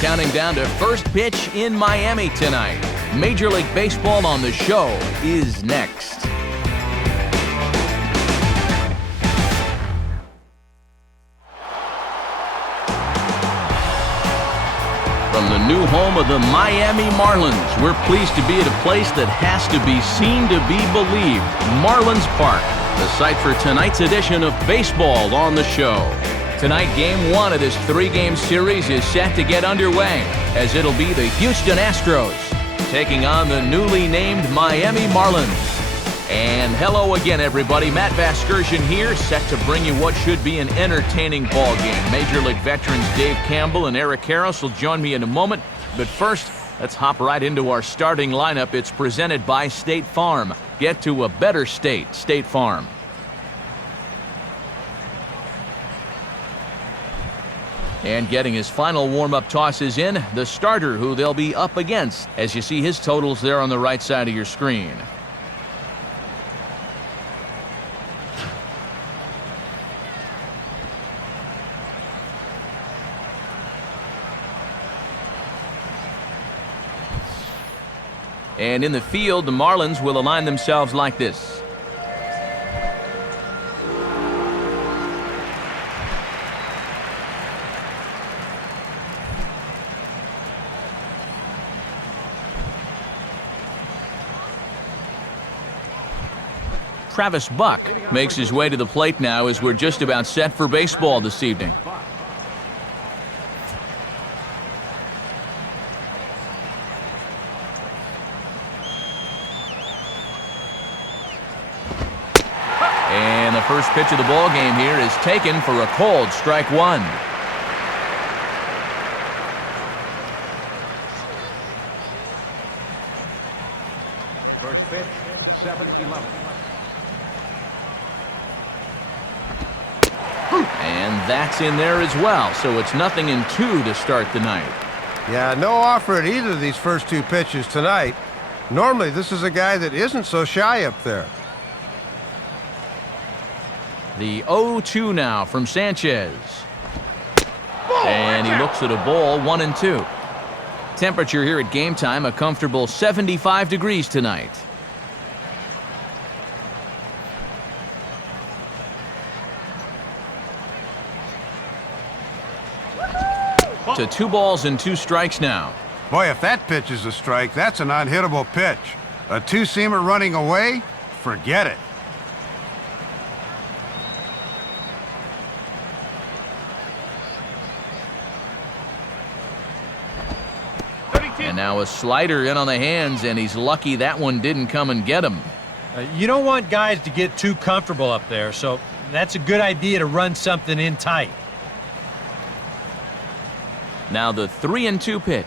counting down to first pitch in Miami tonight. Major League Baseball on the show is next. From the new home of the Miami Marlins, we're pleased to be at a place that has to be seen to be believed. Marlins Park, the site for tonight's edition of Baseball on the Show. Tonight, Game 1 of this 3-game series is set to get underway, as it'll be the Houston Astros taking on the newly named Miami Marlins. And hello again, everybody. Matt Vasgersian here, set to bring you what should be an entertaining ball game. Major League veterans Dave Campbell and Eric Harris will join me in a moment. But first, let's hop right into our starting lineup. It's presented by State Farm. Get to a better state, State Farm. And getting his final warm-up tosses in, the starter who they'll be up against, as you see his totals there on the right side of your screen. And in the field, the Marlins will align themselves like this. Travis Buck makes his way to the plate now as we're just about set for baseball this evening. And the first pitch of the ball game here is taken for a cold strike one. First pitch, 7-11. And that's in there as well, so it's 0-2 to start the night. Yeah, no offer at either of these first two pitches tonight. Normally, this is a guy that isn't so shy up there. The 0-2 now from Sanchez. And he looks at a ball, 1-2. Temperature here at game time, a comfortable 75 degrees tonight. To 2 balls and 2 strikes now. Boy, if that pitch is a strike, that's an unhittable pitch. A two-seamer running away? Forget it. And now a slider in on the hands, and he's lucky that one didn't come and get him. You don't want guys to get too comfortable up there, so that's a good idea to run something in tight. Now the 3-2 pitch.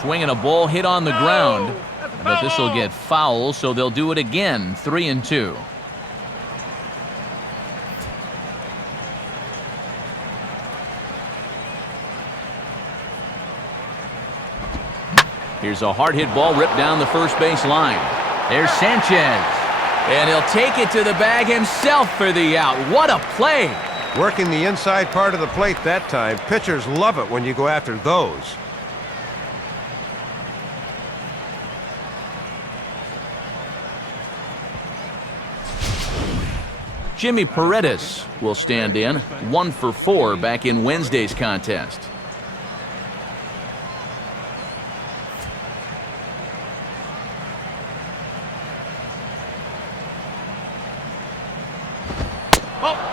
Swinging a ball hit on the ground, but this will get foul, so they'll do it again, 3-2. Here's a hard hit ball ripped down the first base line. There's Sanchez, and he'll take it to the bag himself for the out. What a play! Working the inside part of the plate that time. Pitchers love it when you go after those. Jimmy Paredes will stand in, 1 for 4 back in Wednesday's contest.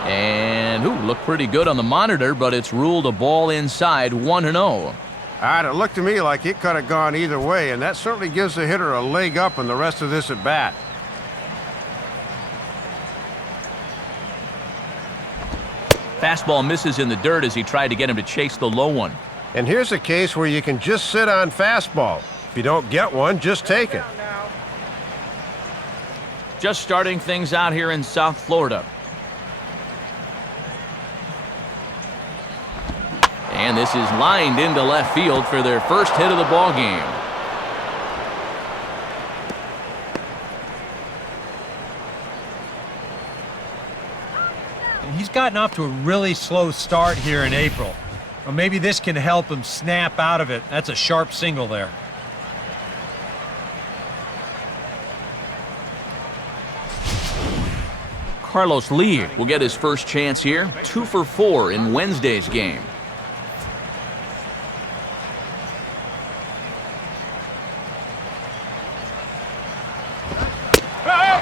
And looked pretty good on the monitor, but it's ruled a ball inside, 1-0. It looked to me like it could have gone either way, and that certainly gives the hitter a leg up in the rest of this at bat. Fastball misses in the dirt as he tried to get him to chase the low one. And here's a case where you can just sit on fastball. If you don't get one, just take it. Just starting things out here in South Florida. And this is lined into left field for their first hit of the ball game. He's gotten off to a really slow start here in April. Well, maybe this can help him snap out of it. That's a sharp single there. Carlos Lee will get his first chance here. 2 for 4 in Wednesday's game.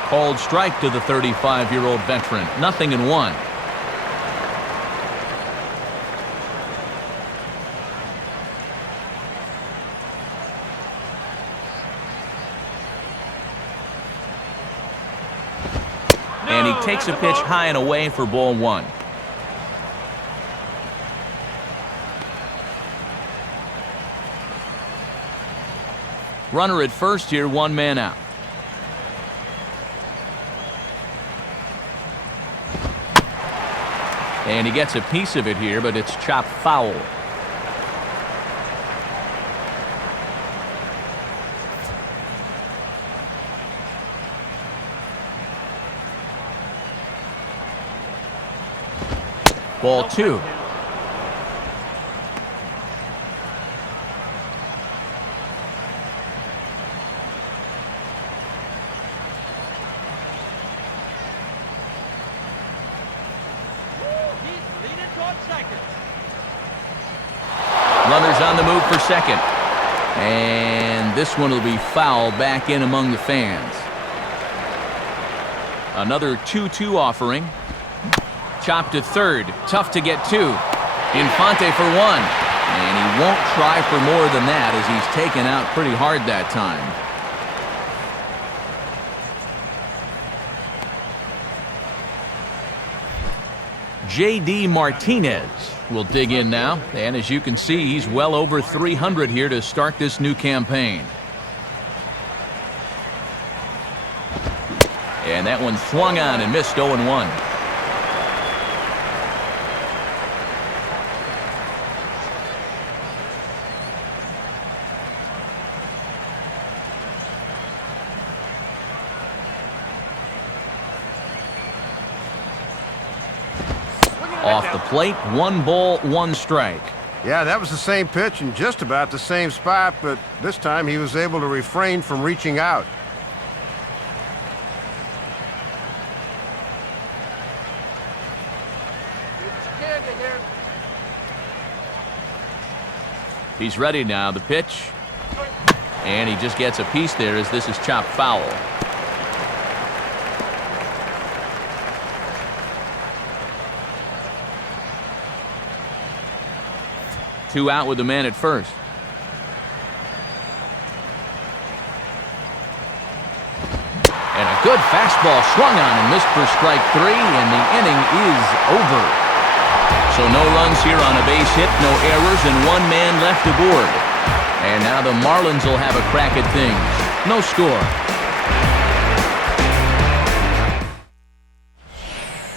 Called strike to the 35-year-old veteran. 0-1. And he takes a pitch high and away for ball 1. Runner at first here, 1 man out. And he gets a piece of it here, but it's chopped foul. Ball 2. Runners on the move for second. And this one will be foul back in among the fans. Another 2-2 offering. Chopped to third. Tough to get to. Infante for 1. And he won't try for more than that as he's taken out pretty hard that time. J.D. Martinez will dig in now, and as you can see, he's well over 300 here to start this new campaign. And that one swung on and missed. 0-1. Off the plate, 1 ball, 1 strike. Yeah, that was the same pitch in just about the same spot, but this time he was able to refrain from reaching out. He's ready now, the pitch. And he just gets a piece there as this is chopped foul. Two out with the man at first. And a good fastball swung on and missed for strike 3, and the inning is over. So no runs here on a base hit, no errors, and 1 man left aboard. And now the Marlins will have a crack at things. No score.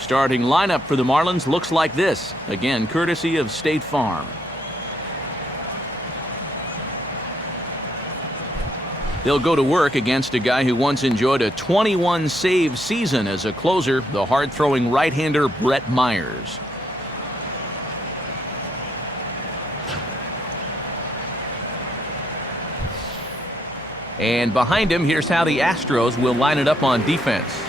Starting lineup for the Marlins looks like this. Again, courtesy of State Farm. They'll go to work against a guy who once enjoyed a 21-save season as a closer, the hard-throwing right-hander Brett Myers. And behind him, here's how the Astros will line it up on defense.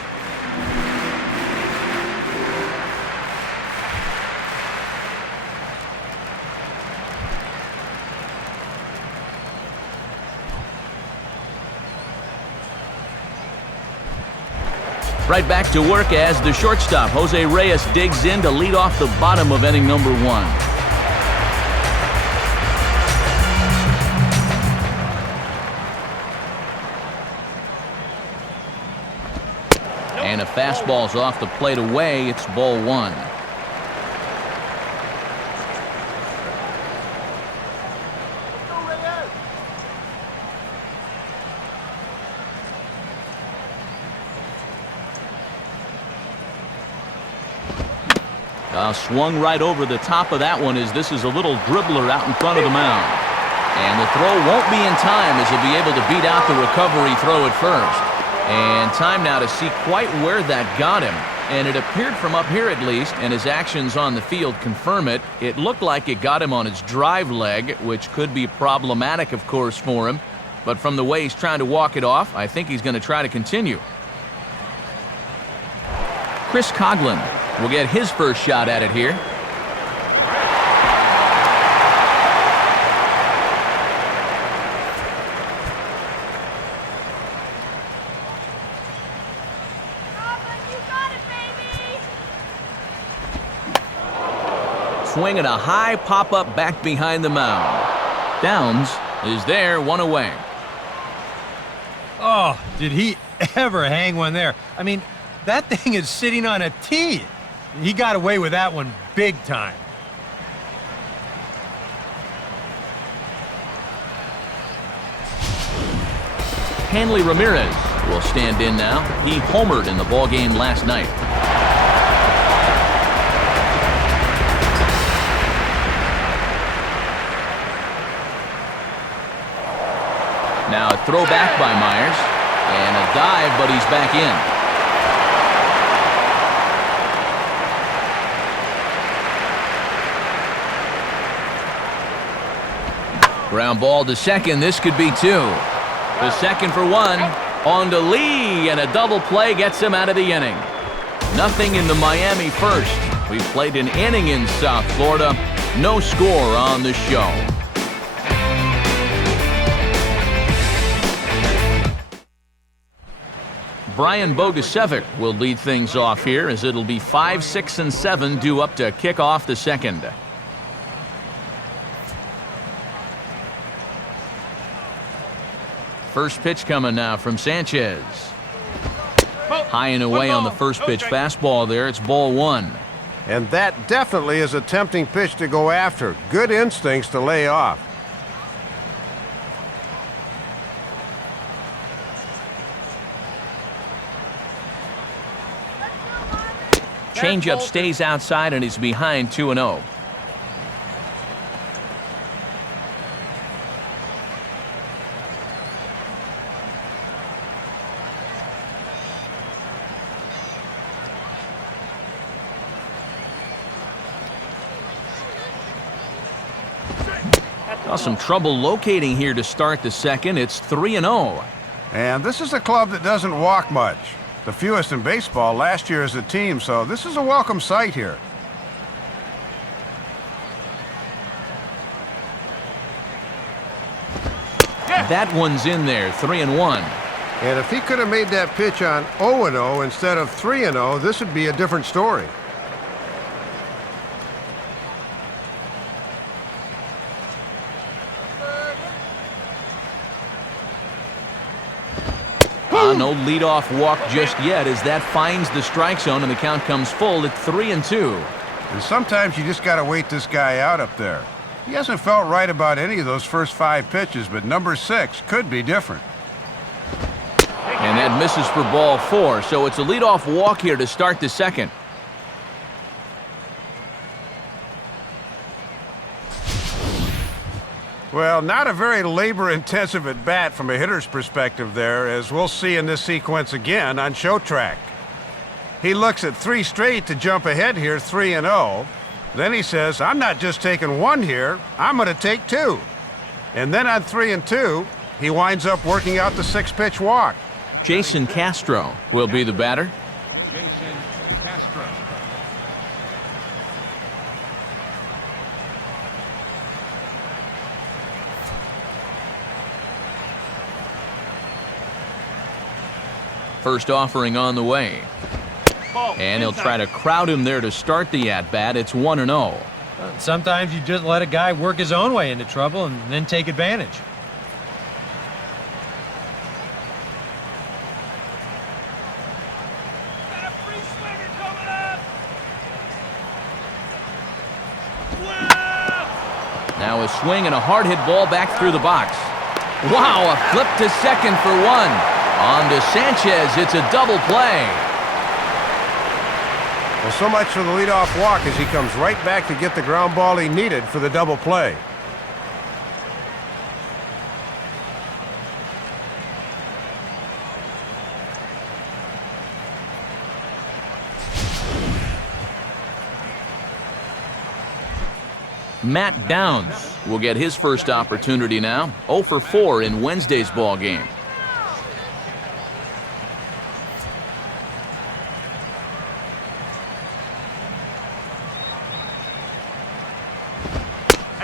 Right back to work as the shortstop, Jose Reyes, digs in to lead off the bottom of inning number 1. And a fastball's off the plate away. It's ball 1. Swung right over the top of that one as this is a little dribbler out in front of the mound. And the throw won't be in time as he'll be able to beat out the recovery throw at first. And time now to see quite where that got him. And it appeared from up here at least, and his actions on the field confirm it, it looked like it got him on his drive leg, which could be problematic, of course, for him. But from the way he's trying to walk it off, I think he's going to try to continue. Chris Coghlan will get his first shot at it here. Swinging a high pop-up back behind the mound. Downs is there, one away. Oh, did he ever hang one there? I mean, that thing is sitting on a tee. He got away with that one big time. Hanley Ramirez will stand in now. He homered in the ballgame last night. Now a throw back by Myers, and a dive, but he's back in. Ground ball to second. This could be two. The second for one. On to Lee, and a double play gets him out of the inning. Nothing in the Miami first. We've played an inning in South Florida. No score on the show. Brian Bogusevic will lead things off here, as it'll be 5, 6, and 7 due up to kick off the second. First pitch coming now from Sanchez. High and away on the first pitch fastball there. It's ball one. And that definitely is a tempting pitch to go after. Good instincts to lay off. Changeup stays outside and is behind 2-0. Some trouble locating here to start the second. It's 3-0. And this is a club that doesn't walk much. The fewest in baseball last year as a team, so this is a welcome sight here. That one's in there, 3-1. And if he could have made that pitch on 0-0 instead of 3-0, this would be a different story. No leadoff walk just yet as that finds the strike zone and the count comes full at 3-2. And sometimes you just got to wait this guy out up there. He hasn't felt right about any of those first 5 pitches, but number 6 could be different. And that misses for ball 4, so it's a leadoff walk here to start the second. Well, not a very labor-intensive at-bat from a hitter's perspective there, as we'll see in this sequence again on Show Track. He looks at 3 straight to jump ahead here, 3-0. Then he says, I'm not just taking 1 here, I'm going to take 2. And then on 3-2, he winds up working out the 6-pitch walk. Jason Castro will be the batter. Jason Castro. First offering on the way. And he'll try to crowd him there to start the at-bat. It's 1-0. Sometimes you just let a guy work his own way into trouble and then take advantage. Now a swing and a hard hit ball back through the box. Wow, a flip to second for 1. On to Sanchez, it's a double play. Well, so much for the leadoff walk as he comes right back to get the ground ball he needed for the double play. Matt Downs will get his first opportunity now. 0 for 4 in Wednesday's ball game.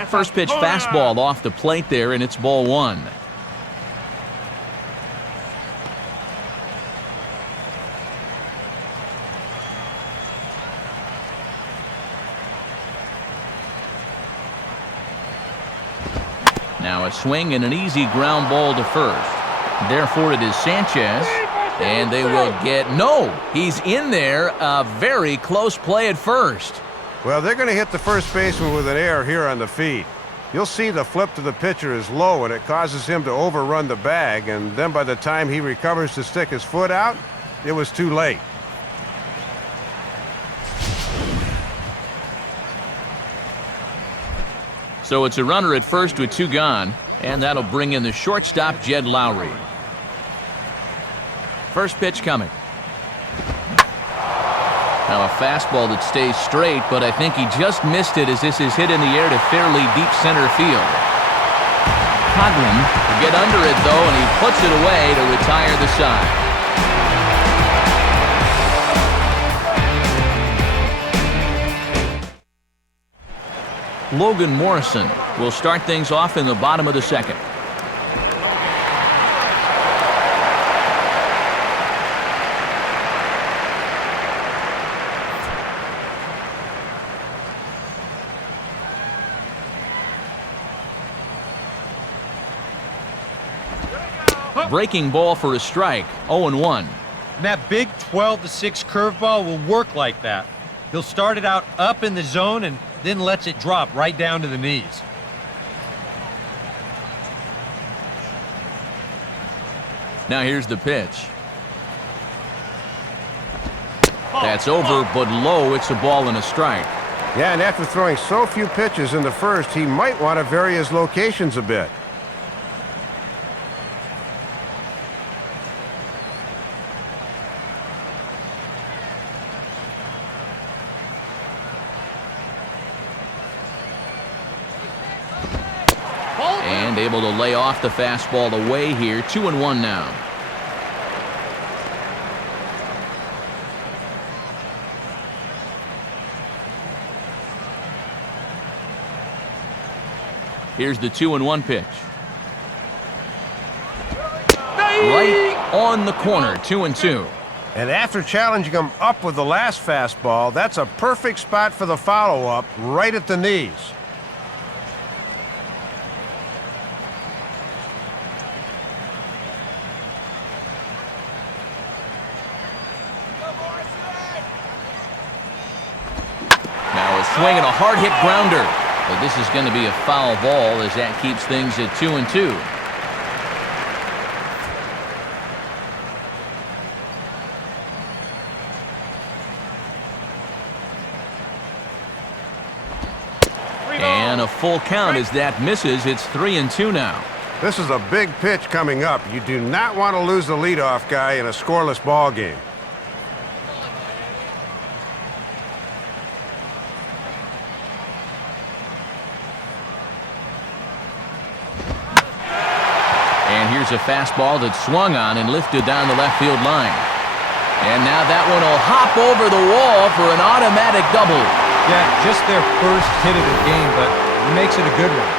First pitch fastball off the plate there, and it's ball 1. Now a swing and an easy ground ball to first. Therefore it is Sanchez, and they will get... No! He's in there. A very close play at first. Well, they're going to hit the first baseman with an error here on the feed. You'll see the flip to the pitcher is low, and it causes him to overrun the bag, and then by the time he recovers to stick his foot out, it was too late. So it's a runner at first with 2 gone, and that'll bring in the shortstop, Jed Lowry. First pitch coming. Now a fastball that stays straight, but I think he just missed it as this is hit in the air to fairly deep center field. COGHLAN will get under it, though, and he puts it away to retire the side. Logan Morrison will start things off in the bottom of the second. Breaking ball for a strike, 0-1. And that big 12-6 curveball will work like that. He'll start it out up in the zone and then lets it drop right down to the knees. Now here's the pitch. That's over, but low. It's a ball and a strike. Yeah, and after throwing so few pitches in the first, he might want to vary his locations a bit. And able to lay off the fastball away here. 2-1 now. Here's the 2-1 pitch. Right on the corner, 2-2. And after challenging him up with the last fastball, that's a perfect spot for the follow-up, right at the knees. Swing and a hard hit grounder. But this is going to be a foul ball as that keeps things at 2-2. And a full count as that misses. It's 3-2 now. This is a big pitch coming up. You do not want to lose the leadoff guy in a scoreless ball game. Here's a fastball that swung on and lifted down the left field line. And now that one will hop over the wall for an automatic double. Yeah, just their first hit of the game, but he makes it a good one.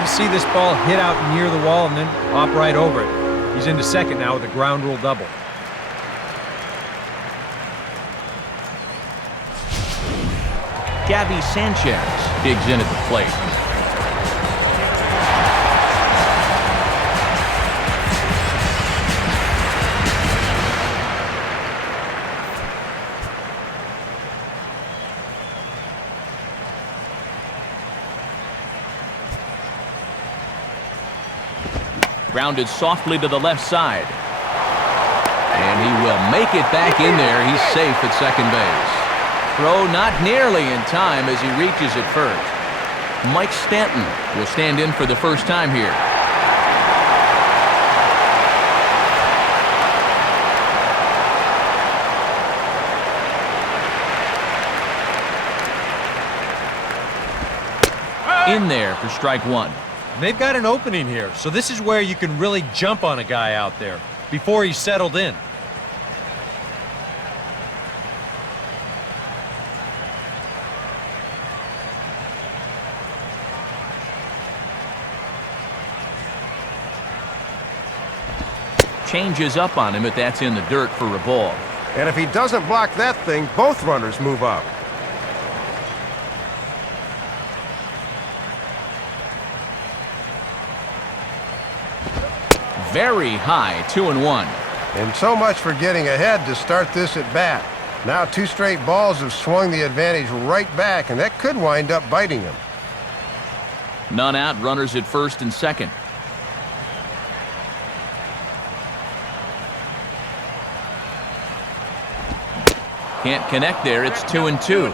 You see this ball hit out near the wall and then hop right over it. He's into second now with a ground rule double. Gabby Sanchez digs in at the plate. Grounded softly to the left side. And he will make it back in there. He's safe at second base. Throw not nearly in time as he reaches it first. Mike Stanton will stand in for the first time here. in there for strike one. They've got an opening here, so this is where you can really jump on a guy out there before he's settled in. Changes up on him, but that's in the dirt for a ball. And if he doesn't block that thing, both runners move up. Very high, 2-1. And so much for getting ahead to start this at bat. Now 2 straight balls have swung the advantage right back, and that could wind up biting him. None out, runners at first and second. Can't connect there, it's 2-2.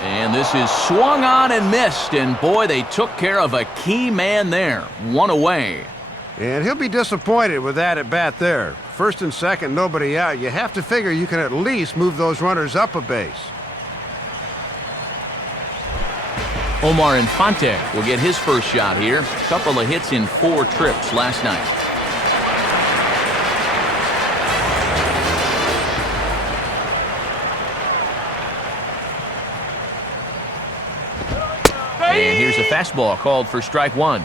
And this is swung on and missed, and boy, they took care of a key man there. 1 away. And he'll be disappointed with that at bat there. First and second, nobody out. You have to figure you can at least move those runners up a base. OMAR INFANTE will get his first shot here. Couple of hits in 4 trips last night. And here's a fastball called for strike one.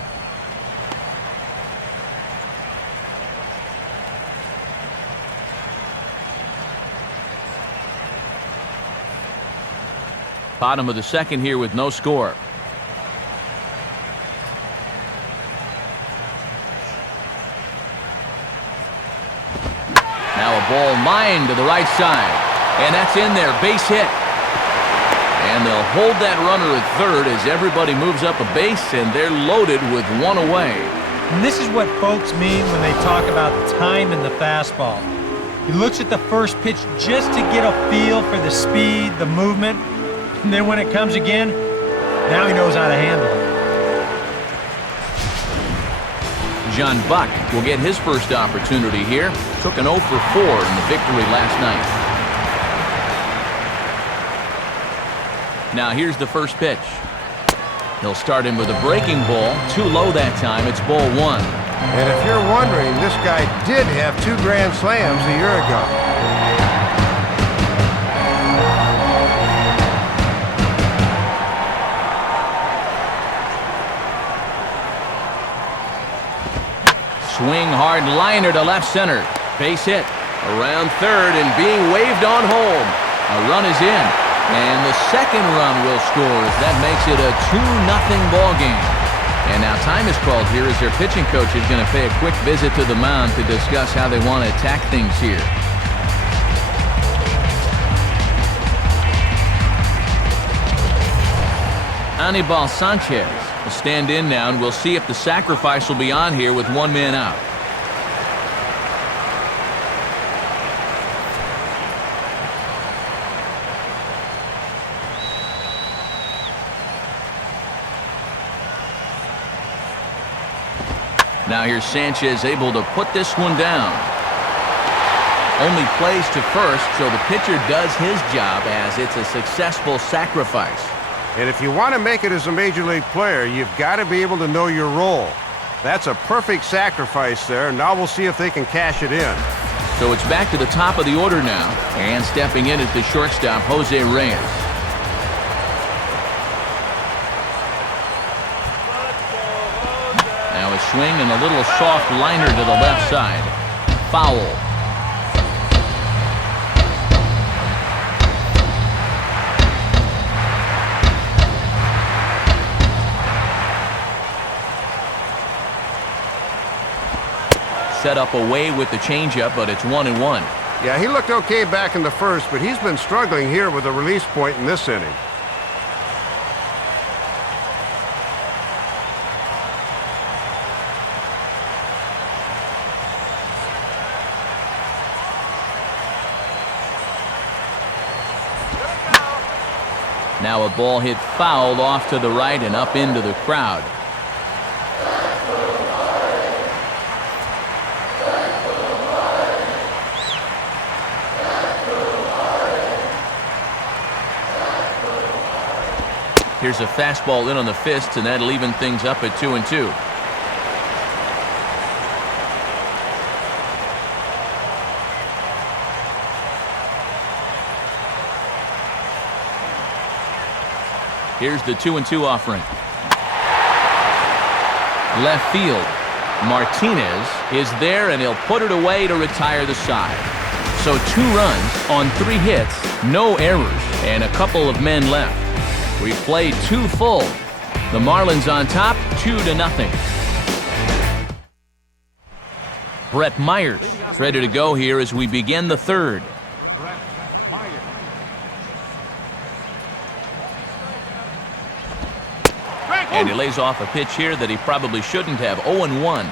Bottom of the second here with no score. Now a ball lined to the right side. And that's in there, base hit. And they'll hold that runner at third as everybody moves up a base, and they're loaded with 1 away. And this is what folks mean when they talk about time in the fastball. He looks at the first pitch just to get a feel for the speed, the movement, and then when it comes again, now he knows how to handle it. John Buck will get his first opportunity here. Took an 0 for 4 in the victory last night. Now here's the first pitch. He'll start him with a breaking ball. Too low that time. It's ball 1. And if you're wondering, this guy did have 2 grand slams a year ago. Swing hard liner to left center. Base hit. Around third and being waved on home. A run is in. And the second run will score as that makes it a 2-0 ball game. And now time is called here as their pitching coach is going to pay a quick visit to the mound to discuss how they want to attack things here. ANIBAL Sanchez will stand in now, and we'll see if the sacrifice will be on here with 1 man out. Now here's Sanchez able to put this one down. Only plays to first, so the pitcher does his job as it's a successful sacrifice. And if you want to make it as a major league player, you've got to be able to know your role. That's a perfect sacrifice there. Now we'll see if they can cash it in. So it's back to the top of the order now, and stepping in is the shortstop, Jose Reyes. Now a swing and a little soft liner to the left side. Foul. Set up away with the changeup, but it's 1-1. Yeah, he looked okay back in the first, but he's been struggling here with a release point in this inning. Now a ball hit foul off to the right and up into the crowd. Here's a fastball in on the fists, and that'll even things up at 2-2. Here's the 2-2 offering. Left field. Martinez is there, and he'll put it away to retire the side. So 2 runs on 3 hits, no errors, and a couple of men left. We played 2 full. The Marlins on top, 2-0. Brett Myers ready to go here as we begin the 3rd. Brett Myers. And he lays off a pitch here that he probably shouldn't have. 0-1.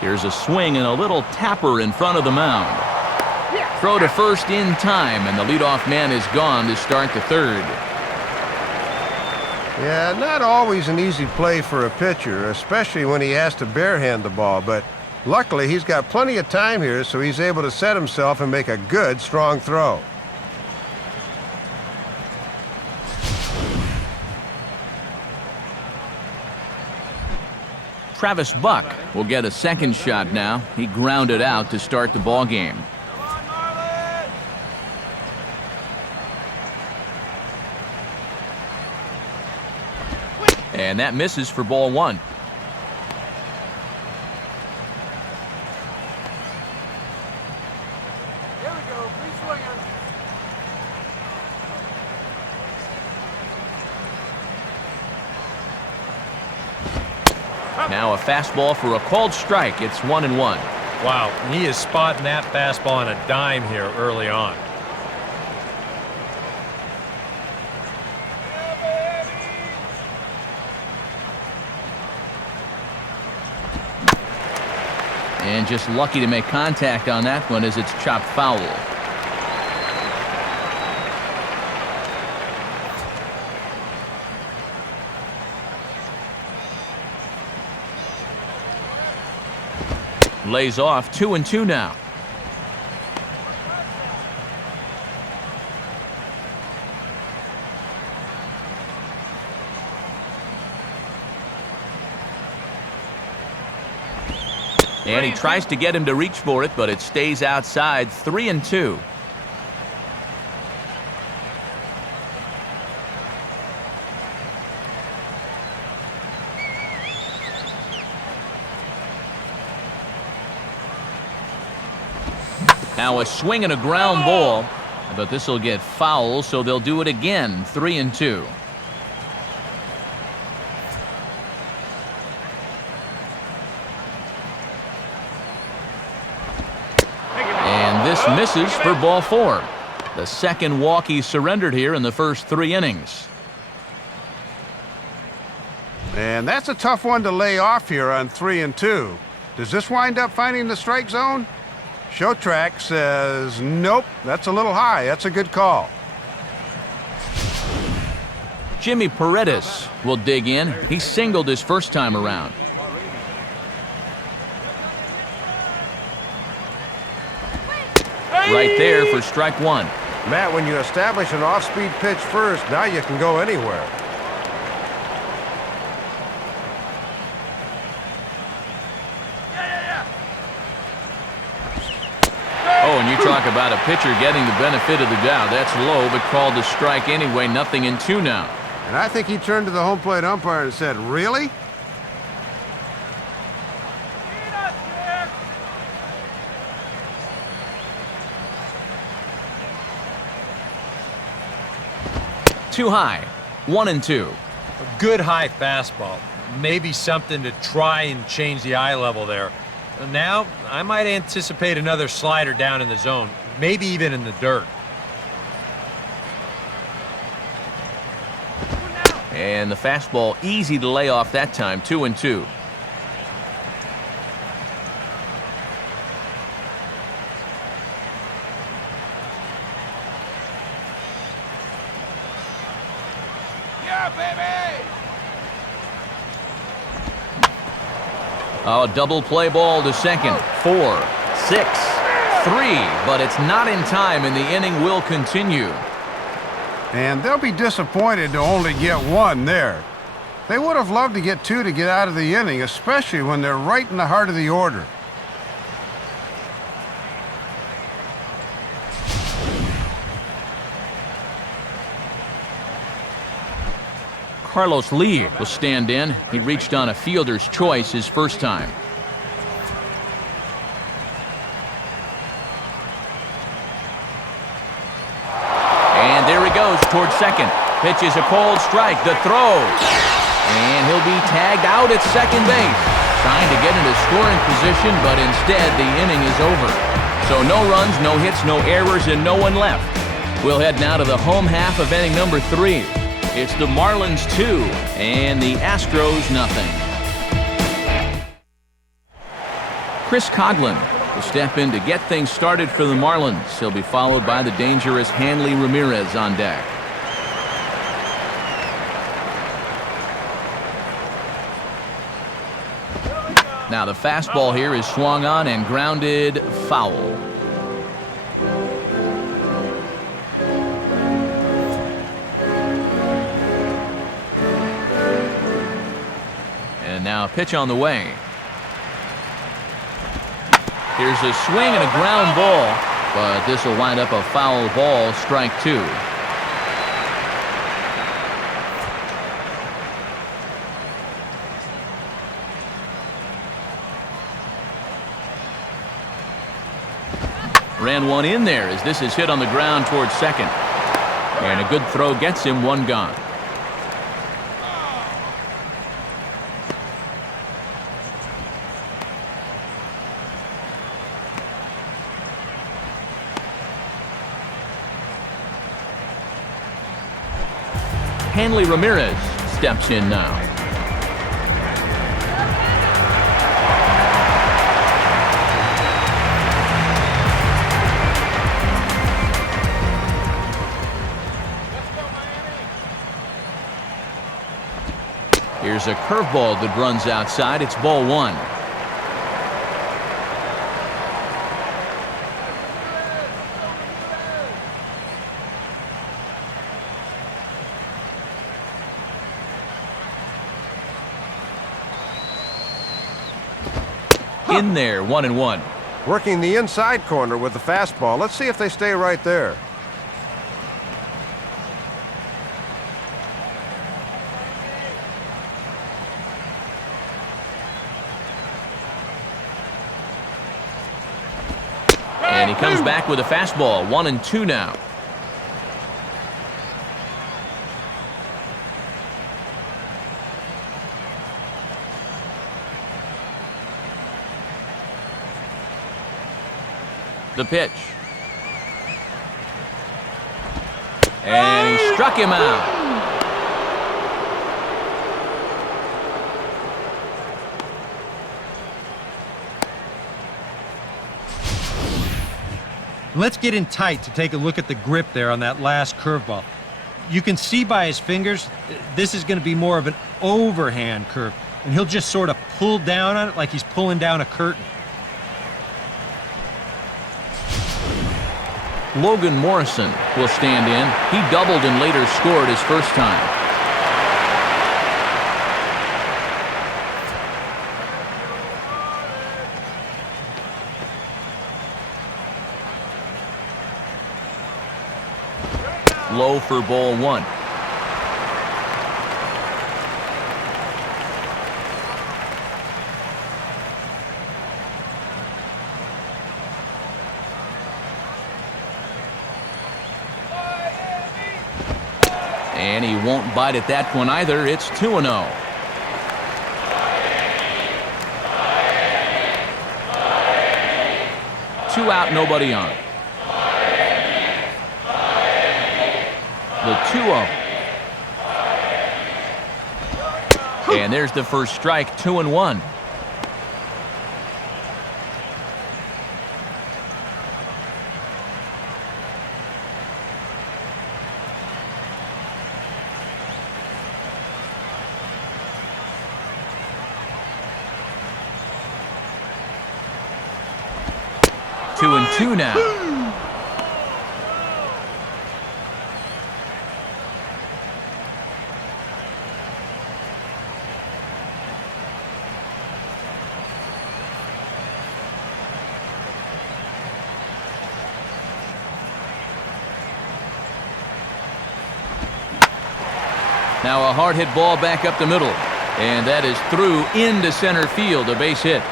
Here's a swing and a little tapper in front of the mound. Throw to first in time, and the leadoff man is gone to start the 3rd. Yeah, not always an easy play for a pitcher, especially when he has to barehand the ball, but luckily he's got plenty of time here, so he's able to set himself and make a good, strong throw. Travis Buck will get a second shot now. He grounded out to start the ball game. And that misses for ball 1. Here we go, free swinger. Now a fastball for a called strike. It's 1-1. Wow, he is spotting that fastball on a dime here early on. And just lucky to make contact on that one as it's chopped foul. Lays off. 2-2 now. And he tries to get him to reach for it, but it stays outside. 3-2. Now a swing and a ground ball, but this will get foul, so they'll do it again. 3-2. And this misses for ball 4. The second walk he surrendered here in the first 3 innings. And that's a tough one to lay off here on 3-2. Does this wind up finding the strike zone? Show track says nope, that's a little high. That's a good call. Jimmy Paredes will dig in. He singled his first time around. Right there for strike 1. Matt, when you establish an off-speed pitch first, now you can go anywhere. Oh, and you talk about a pitcher getting the benefit of the doubt. That's low, but called a strike anyway. 0-2 now. And I think he turned to the home plate umpire and said, really? Too high. 1-2. A good high fastball. Maybe something to try and change the eye level there. Now, I might anticipate another slider down in the zone, maybe even in the dirt. And the fastball easy to lay off that time, 2-2. Yeah, baby! Oh, double play ball to second. 4, 6, 3, but it's not in time, and the inning will continue. And they'll be disappointed to only get one there. They would have loved to get two to get out of the inning, especially when they're right in the heart of the order. Carlos Lee will stand in. He reached on a fielder's choice his first time. And there he goes towards second. Pitch is a cold strike. The throw. And he'll be tagged out at second base. Trying to get into scoring position, but instead the inning is over. So no runs, no hits, no errors, and no one left. We'll head now to the home half of inning number 3. It's the Marlins 2 and the Astros nothing. Chris COGHLAN will step in to get things started for the Marlins. He'll be followed by the dangerous Hanley Ramirez on deck. Now the fastball here is swung on and grounded foul. And now a pitch on the way. Here's a swing and a ground ball, but this will wind up a foul ball, strike 2. Ran one in there as this is hit on the ground towards second. And a good throw gets him, one gone. Hanley Ramirez steps in now. Here's a curveball that runs outside. It's ball 1. In there, 1-1. Working the inside corner with the fastball. Let's see if they stay right there. And he comes back with a fastball, 1-2 now. The pitch. And he struck him out. Let's get in tight to take a look at the grip there on that last curveball. You can see by his fingers, this is going to be more of an overhand curve, and he'll just sort of pull down on it like he's pulling down a curtain. Logan Morrison will stand in. He doubled and later scored his first time. Low for ball 1. And he won't bite at that one either. It's 2-0. Two out, nobody on. The 2-0. And there's the first strike, 2-1. Two and two now. Now a hard hit ball back up the middle, and that is through into center field, a base hit.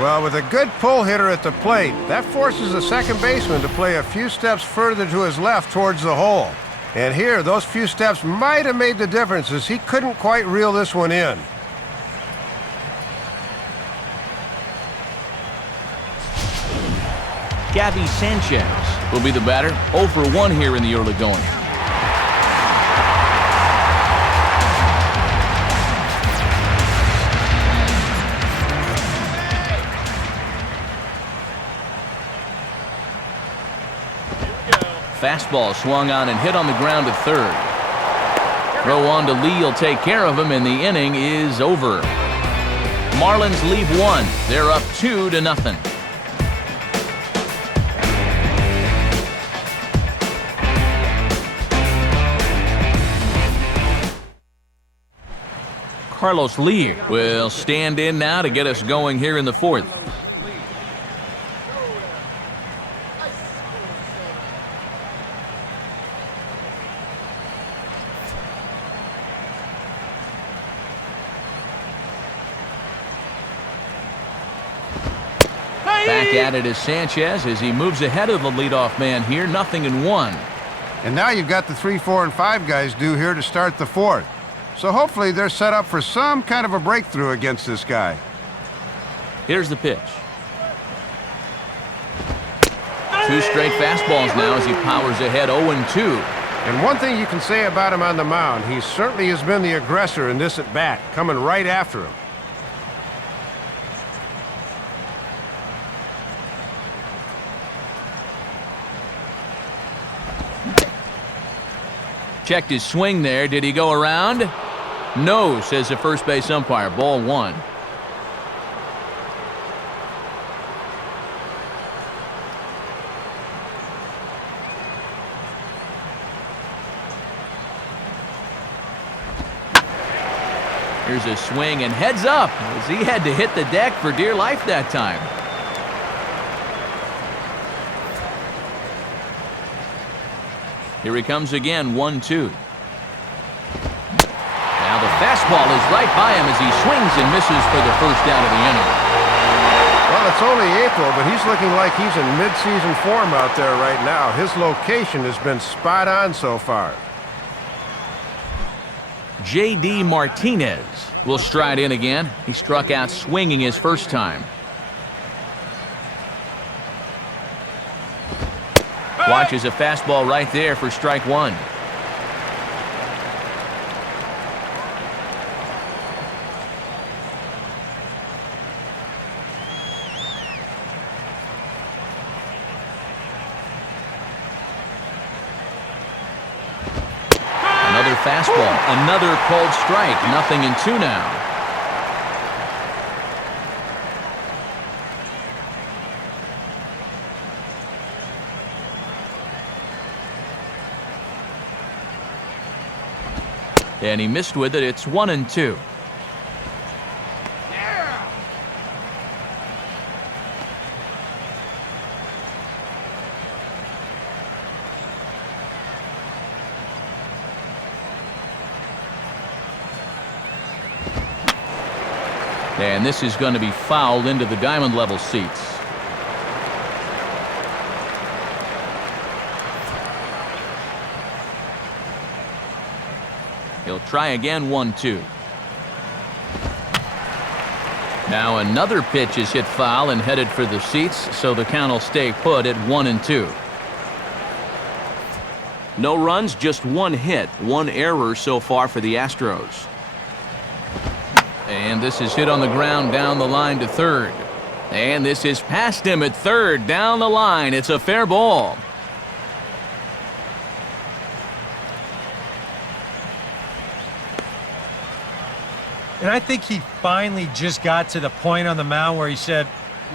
Well, with a good pull hitter at the plate, that forces the second baseman to play a few steps further to his left towards the hole. And here, those few steps might have made the difference, as he couldn't quite reel this one in. Sanchez will be the batter, 0 for 1 here in the early going. Fastball swung on and hit on the ground to third. Throw on to Lee will take care of him, and the inning is over. Marlins leave 1. They're up 2-0. Carlos Lee will stand in now to get us going here in the fourth. Back at it is Sanchez as he moves ahead of the leadoff man here, 0-1. And now you've got the 3, 4, and 5 guys due here to start the fourth. So hopefully they're set up for some kind of a breakthrough against this guy. Here's the pitch. 2 straight fastballs now as he powers ahead, 0-2. And one thing you can say about him on the mound, he certainly has been the aggressor in this at-bat, coming right after him. Checked his swing there. Did he go around? No, says the first base umpire. Ball 1. Here's a swing and heads up as he had to hit the deck for dear life that time. Here he comes again, 1-2. Now the fastball is right by him as he swings and misses for the first out of the inning. Well, it's only April, but he's looking like he's in mid-season form out there right now. His location has been spot on so far. J.D. Martinez will stride in again. He struck out swinging his first time. Watches a fastball right there for strike 1. Another fastball, another called strike, 0-2 now. And he missed with it. It's 1-2. Yeah. And this is going to be fouled into the diamond level seats. He'll try again, 1-2. Now another pitch is hit foul and headed for the seats, so the count will stay put at 1-2. No runs, just one hit, one error so far for the Astros. And this is hit on the ground down the line to third. And this is past him at third, down the line. It's a fair ball. And I think he finally just got to the point on the mound where he said,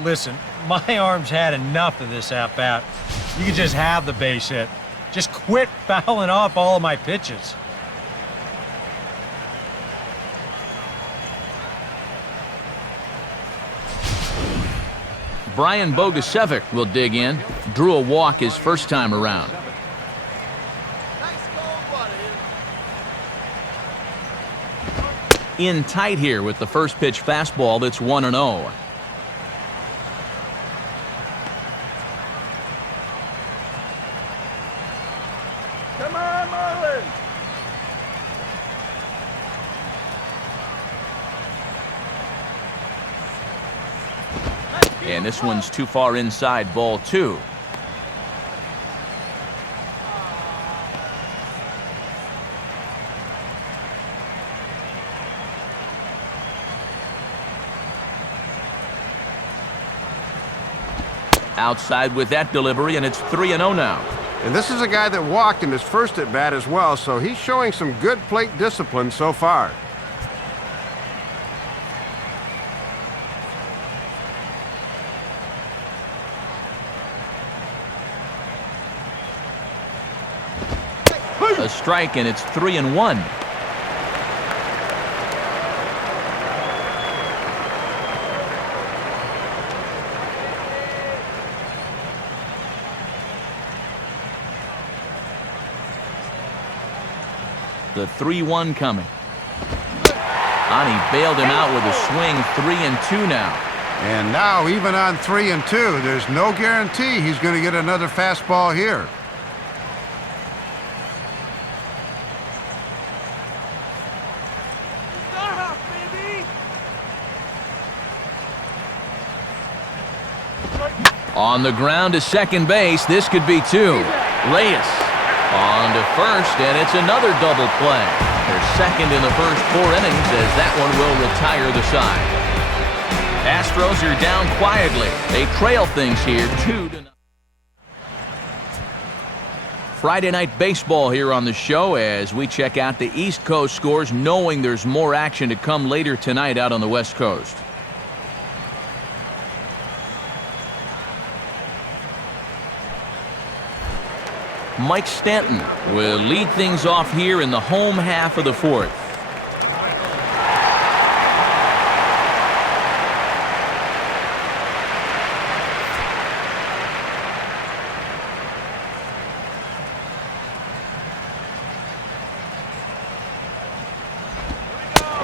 listen, my arm's had enough of this at-bat. You can just have the base hit. Just quit fouling off all of my pitches. Brian Bogusevic will dig in. Drew a walk his first time around. In tight here with the first pitch fastball that's 1-0. Come on, Marlins! And this one's too far inside, ball 2. Outside with that delivery, and it's 3-0 now. And this is a guy that walked in his first at-bat as well, so he's showing some good plate discipline so far. A strike, and it's 3-1. The 3-1 coming. Ani bailed him out with a swing. 3-2 now. And now, even on 3-2, there's no guarantee he's going to get another fastball here. On the ground to second base. This could be 2. Reyes on to first, and it's another double play. They're second in the first 4 innings as that one will retire the side. Astros are down quietly. They trail things here 2-0. Friday night baseball here on the show as we check out the East Coast scores, knowing there's more action to come later tonight out on the West Coast. Mike Stanton will lead things off here in the home half of the 4th.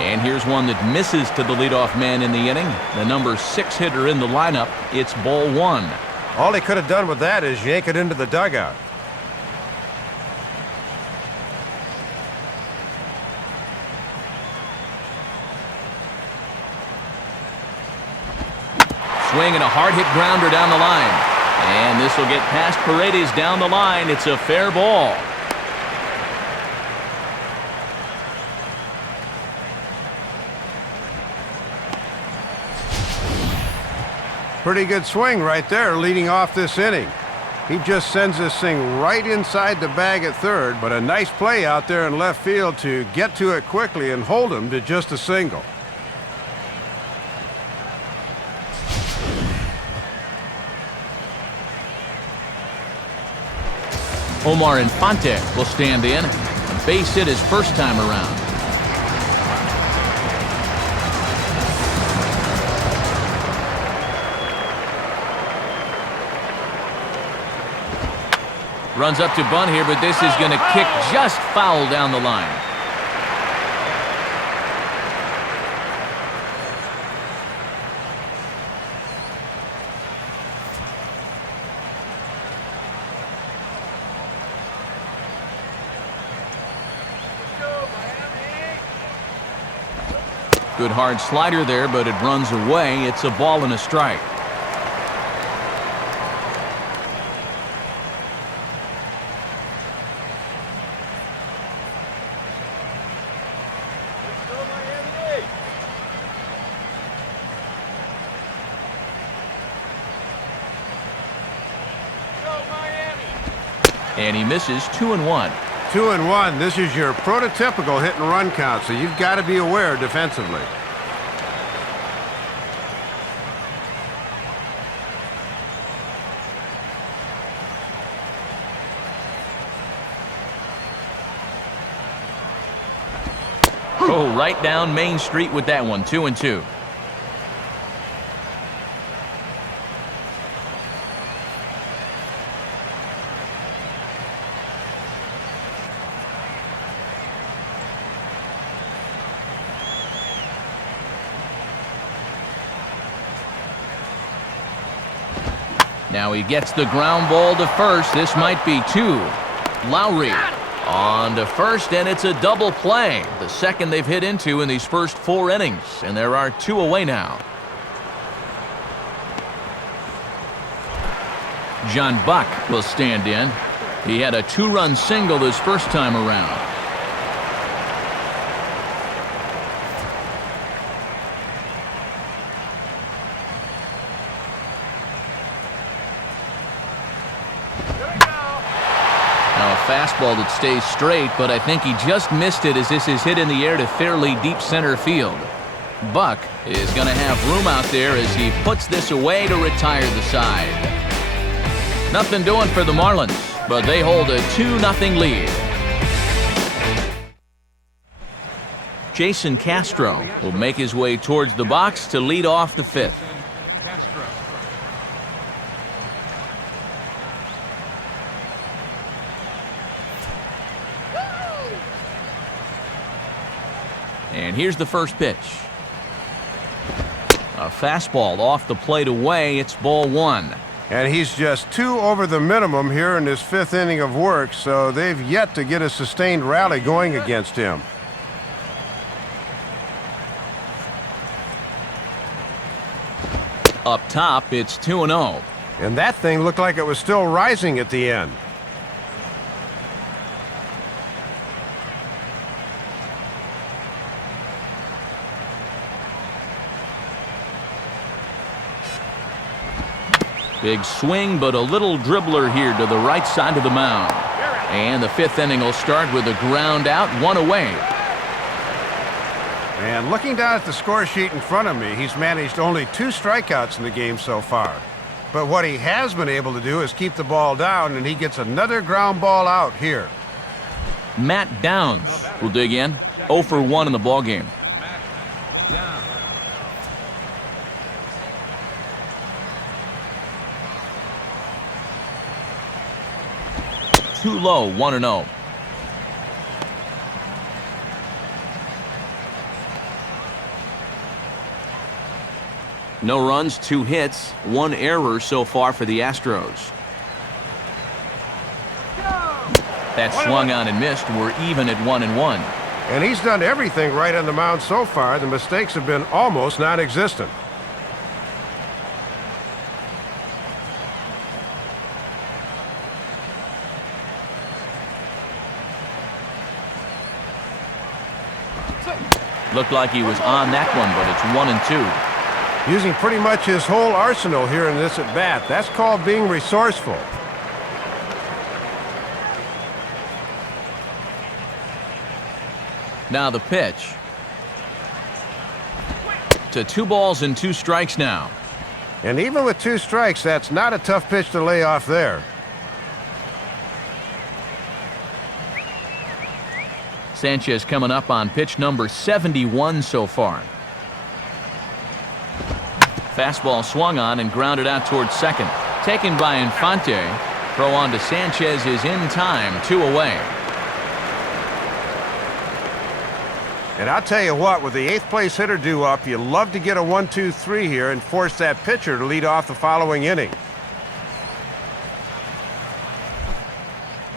And here's one that misses to the leadoff man in the inning. The number 6 hitter in the lineup. It's ball 1. All he could have done with that is yank it into the dugout. Swing and a hard-hit grounder down the line. And this will get past Paredes down the line. It's a fair ball. Pretty good swing right there leading off this inning. He just sends this thing right inside the bag at third, but a nice play out there in left field to get to it quickly and hold him to just a single. Omar Infante will stand in. A base hit his first time around. Runs up to bunt here, but this is going to kick just foul down the line. Good hard slider there, but it runs away. It's a ball and a strike. And he misses 2-1. 2-1. This is your prototypical hit and run count, so you've got to be aware defensively. Oh, right down Main Street with that one. 2-2. Now he gets the ground ball to first. This might be 2. Lowry on to first, and it's a double play. The second they've hit into in these first 4 innings, and there are 2 away now. John Buck will stand in. He had a 2-run single his first time around. Fastball that stays straight, but I think he just missed it as this is hit in the air to fairly deep center field. Buck is going to have room out there as he puts this away to retire the side. Nothing doing for the Marlins, but they hold a 2-0 lead. Jason Castro will make his way towards the box to lead off the 5th. Castro. And here's the first pitch. A fastball off the plate away. It's ball 1. And he's just 2 over the minimum here in his 5th inning of work, so they've yet to get a sustained rally going against him. Up top, it's 2-0. And that thing looked like it was still rising at the end. Big swing, but a little dribbler here to the right side of the mound. And the 5th inning will start with a ground out, 1 away. And looking down at the score sheet in front of me, he's managed only 2 strikeouts in the game so far. But what he has been able to do is keep the ball down, and he gets another ground ball out here. Matt Downs will dig in. 0 for 1 in the ballgame. Matt Downs. Too low, 1-0. No runs, 2 hits, 1 error so far for the Astros. That swung on and missed. We're even at 1-1. And he's done everything right on the mound so far. The mistakes have been almost non-existent. Looked like he was on that one, but it's 1-2. Using pretty much his whole arsenal here in this at-bat. That's called being resourceful. Now the pitch. To 2 balls and 2 strikes now. And even with 2 strikes, that's not a tough pitch to lay off there. Sanchez coming up on pitch number 71 so far. Fastball swung on and grounded out towards second. Taken by Infante. Throw on to Sanchez is in time, 2 away. And I'll tell you what, with the 8th place hitter due up, you love to get a 1-2-3 here and force that pitcher to lead off the following inning.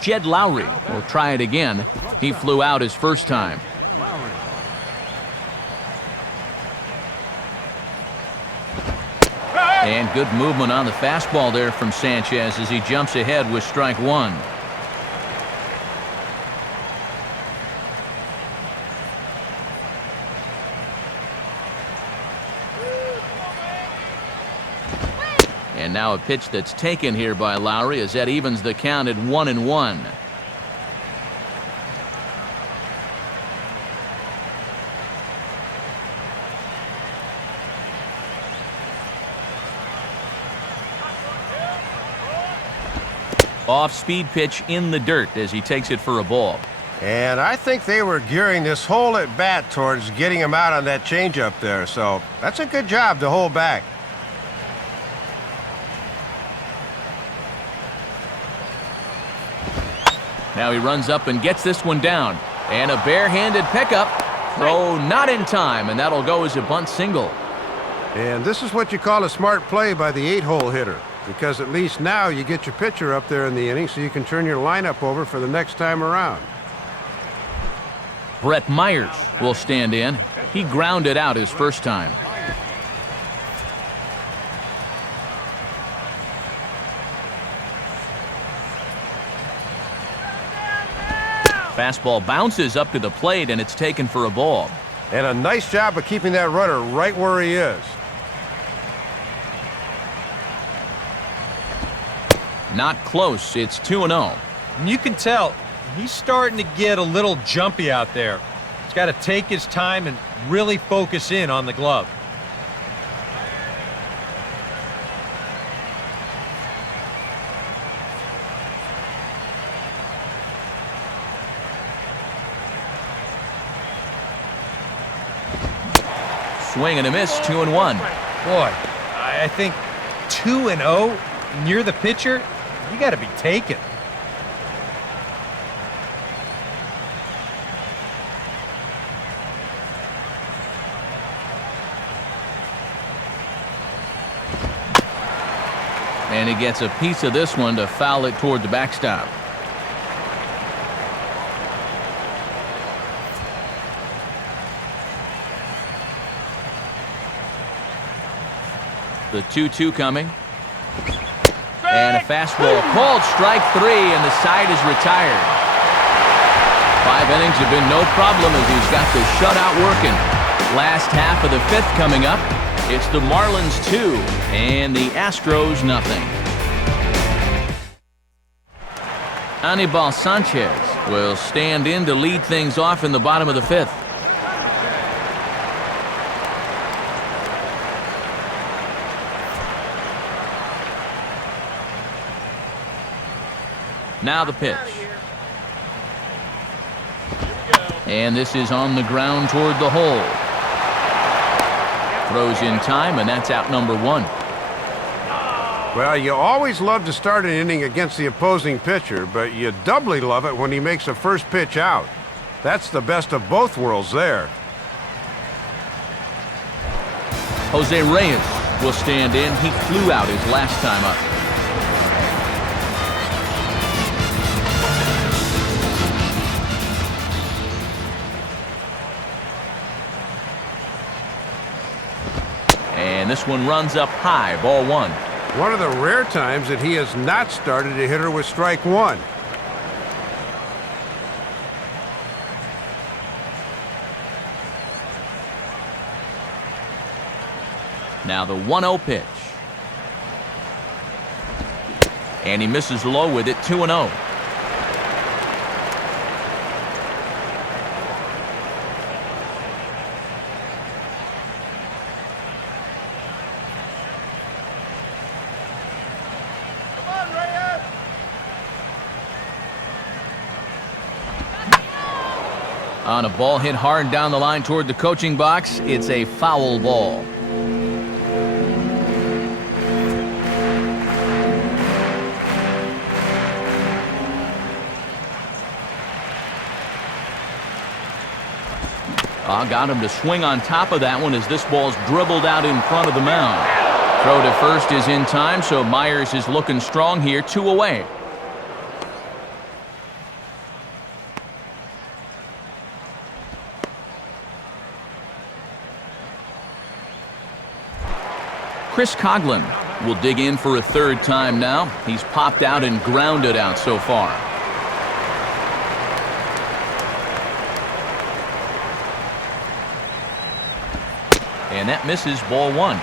Jed Lowry will try it again. He flew out his first time. Lowry. And good movement on the fastball there from Sanchez as he jumps ahead with strike 1. And now a pitch that's taken here by Lowry as that evens the count at 1-1. Off-speed pitch in the dirt as he takes it for a ball. And I think they were gearing this whole at bat towards getting him out on that changeup there, so that's a good job to hold back. Now he runs up and gets this one down. And a barehanded pickup. Throw not in time, and that'll go as a bunt single. And this is what you call a smart play by the 8-hole hitter, because at least now you get your pitcher up there in the inning so you can turn your lineup over for the next time around. Brett Myers will stand in. He grounded out his first time. Fastball bounces up to the plate, and it's taken for a ball. And a nice job of keeping that runner right where he is. Not close. It's 2-0. And you can tell he's starting to get a little jumpy out there. He's got to take his time and really focus in on the glove. Swing and a miss, 2-1. Boy, I think 2-0, and you're the pitcher, you got to be taken. And he gets a piece of this one to foul it toward the backstop. The 2-2 coming. And a fastball called strike 3, and the side is retired. 5 innings have been no problem as he's got the shutout working. Last half of the 5th coming up. It's the Marlins 2 and the Astros nothing. Anibal Sanchez will stand in to lead things off in the bottom of the 5th. Now the pitch. And this is on the ground toward the hole. Throws in time, and that's out number 1. Well, you always love to start an inning against the opposing pitcher, but you doubly love it when he makes a first pitch out. That's the best of both worlds there. Jose Reyes will stand in. He flew out his last time up. And this one runs up high, ball 1. One of the rare times that he has not started a hitter with strike 1. Now the 1-0 pitch. And he misses low with it, 2-0. On a ball hit hard down the line toward the coaching box, it's a foul ball. Got him to swing on top of that one as this ball's dribbled out in front of the mound. Throw to first is in time, so Myers is looking strong here, 2 away. Chris Coghlan will dig in for a 3rd time now. He's popped out and grounded out so far. And that misses, ball 1.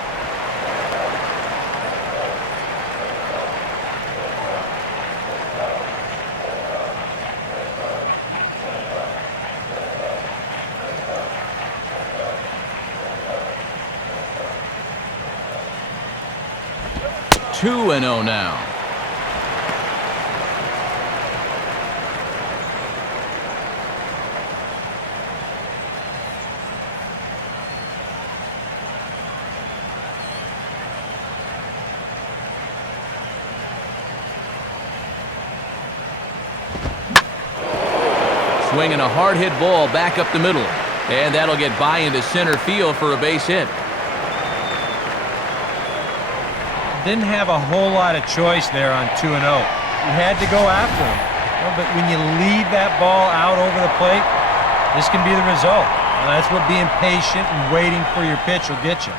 2-0 now. Swinging a hard-hit ball back up the middle. And that'll get by into center field for a base hit. Didn't have a whole lot of choice there on 2-0. You had to go after him. Well, but when you lead that ball out over the plate, this can be the result. Well, that's what being patient and waiting for your pitch will get you.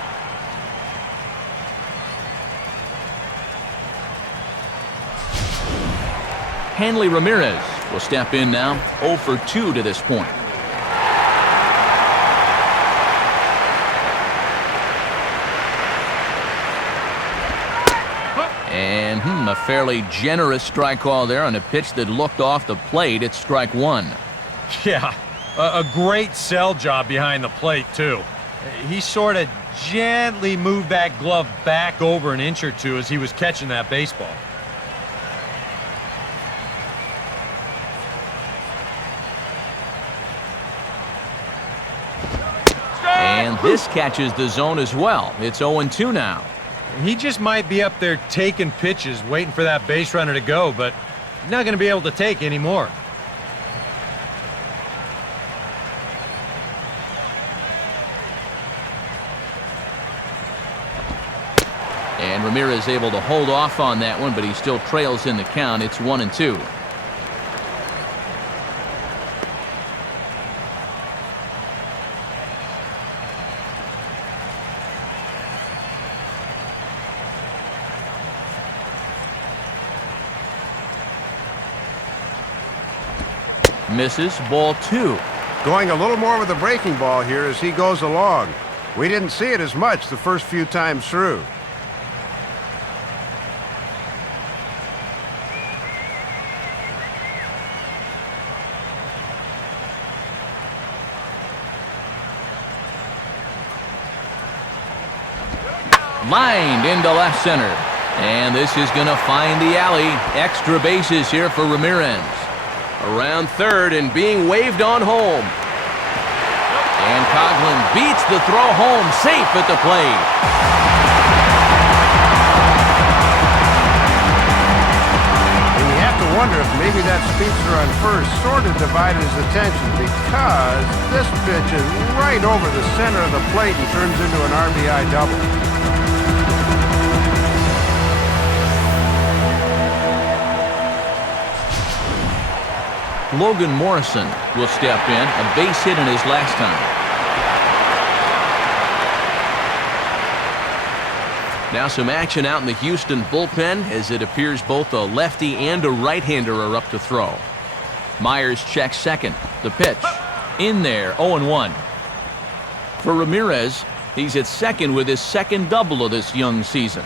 Hanley Ramirez will step in now, 0 for 2 to this point. And a fairly generous strike call there on a pitch that looked off the plate. It's strike 1. Yeah, a great sell job behind the plate, too. He sort of gently moved that glove back over an inch or two as he was catching that baseball. And this catches the zone as well. It's 0-2 now. He just might be up there taking pitches, waiting for that base runner to go, but he's not going to be able to take anymore. And Ramirez able to hold off on that one, but he still trails in the count. It's 1-2. Misses, ball 2. Going a little more with the breaking ball here as he goes along. We didn't see it as much the first few times through. Lined into left center. And this is going to find the alley. Extra bases here for Ramirez. Around third and being waved on home. And COGHLAN beats the throw home, safe at the plate. And you have to wonder if maybe that speedster on first sort of divided his attention, because this pitch is right over the center of the plate and turns into an RBI double. Logan Morrison will step in, a base hit in his last time. Now some action out in the Houston bullpen as it appears both a lefty and a right-hander are up to throw. Myers checks second. The pitch in there, 0-1. For Ramirez, he's at second with his second double of this young season.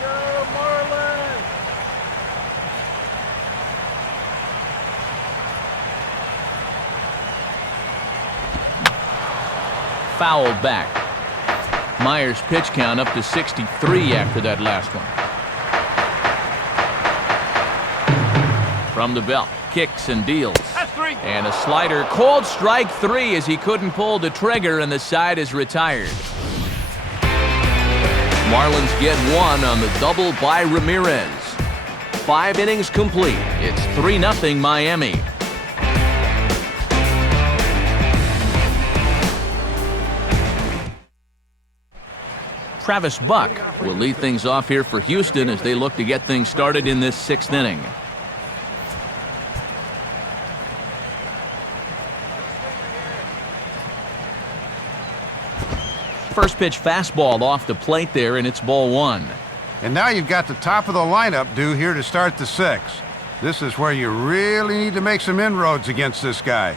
Go, Marlins! Foul back. Myers' pitch count up to 63 after that last one. From the belt, kicks and deals. And a slider, called strike 3 as he couldn't pull the trigger and the side is retired. Marlins get one on the double by Ramirez. 5 innings complete. It's 3-0 Miami. Travis Buck will lead things off here for Houston as they look to get things started in this 6th inning. First pitch fastball off the plate there, and it's ball 1. And now you've got the top of the lineup due here to start the 6th. This is where you really need to make some inroads against this guy.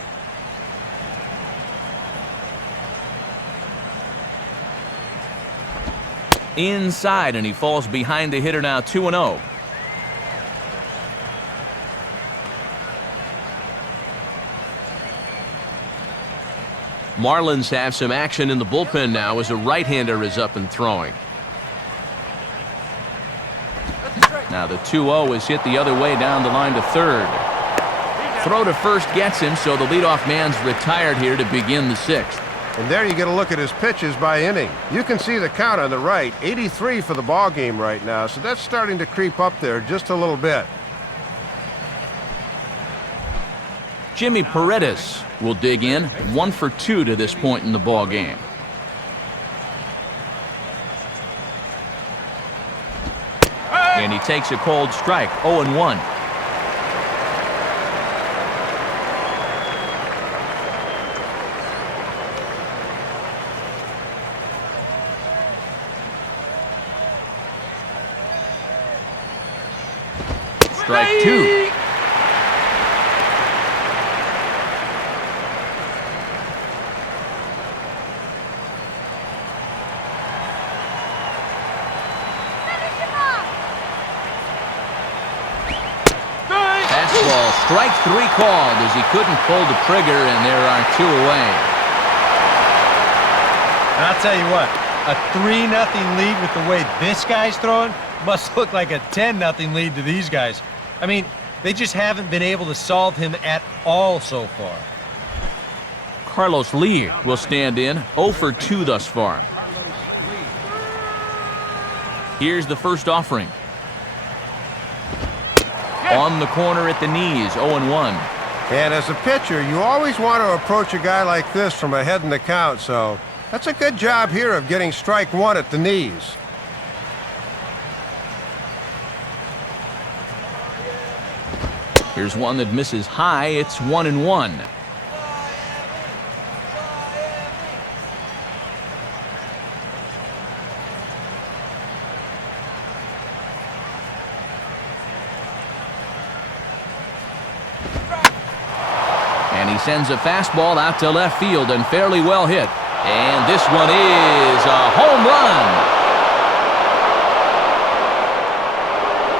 Inside, and he falls behind the hitter now, 2-0. Marlins have some action in the bullpen now as a right-hander is up and throwing. Now the 2-0 is hit the other way down the line to third. Throw to first gets him, so the leadoff man's retired here to begin the sixth. And there you get a look at his pitches by inning. You can see the count on the right, 83 for the ball game right now, so that's starting to creep up there just a little bit. Jimmy Paredes will dig in, 1 for 2 to this point in the ball game. And he takes a cold strike, 0-1. Strike 2. Fastball, strike 3 called as he couldn't pull the trigger, and there are 2 away. I'll tell you what, a 3-0 lead with the way this guy's throwing must look like a 10-0 lead to these guys. I mean, they just haven't been able to solve him at all so far. Carlos Lee will stand in, 0 for 2 thus far. Here's the first offering. On the corner at the knees, 0-1. And as a pitcher, you always want to approach a guy like this from ahead in the count, so that's a good job here of getting strike 1 at the knees. Here's one that misses high. It's 1-1. And he sends a fastball out to left field and fairly well hit. And this one is a home run.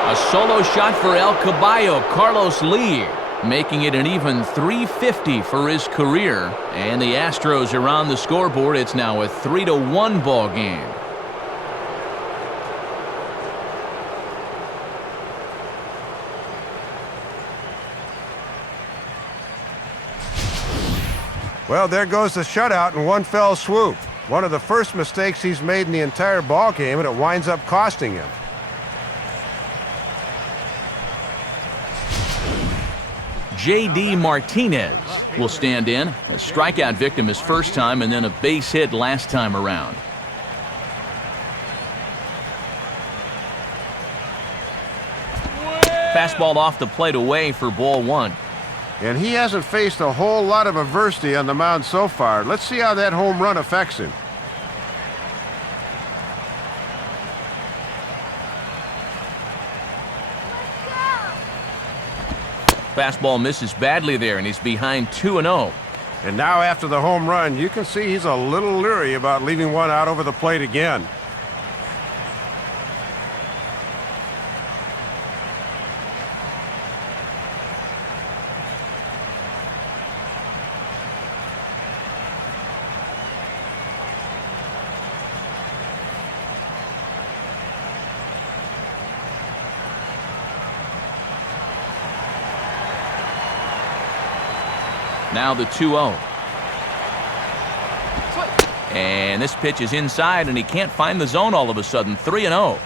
A solo shot for El Caballo, Carlos Lee, making it an even .350 for his career. And the Astros are on the scoreboard. It's now a 3-1 ball game. Well, there goes the shutout in one fell swoop. One of the first mistakes he's made in the entire ball game, and it winds up costing him. J.D. Martinez will stand in. A strikeout victim his first time and then a base hit last time around. Fastball off the plate away for ball 1. And he hasn't faced a whole lot of adversity on the mound so far. Let's see how that home run affects him. Fastball misses badly there, and he's behind 2-0. And now after the home run, you can see he's a little leery about leaving one out over the plate again. Now the 2-0. And this pitch is inside, and he can't find the zone all of a sudden. 3-0.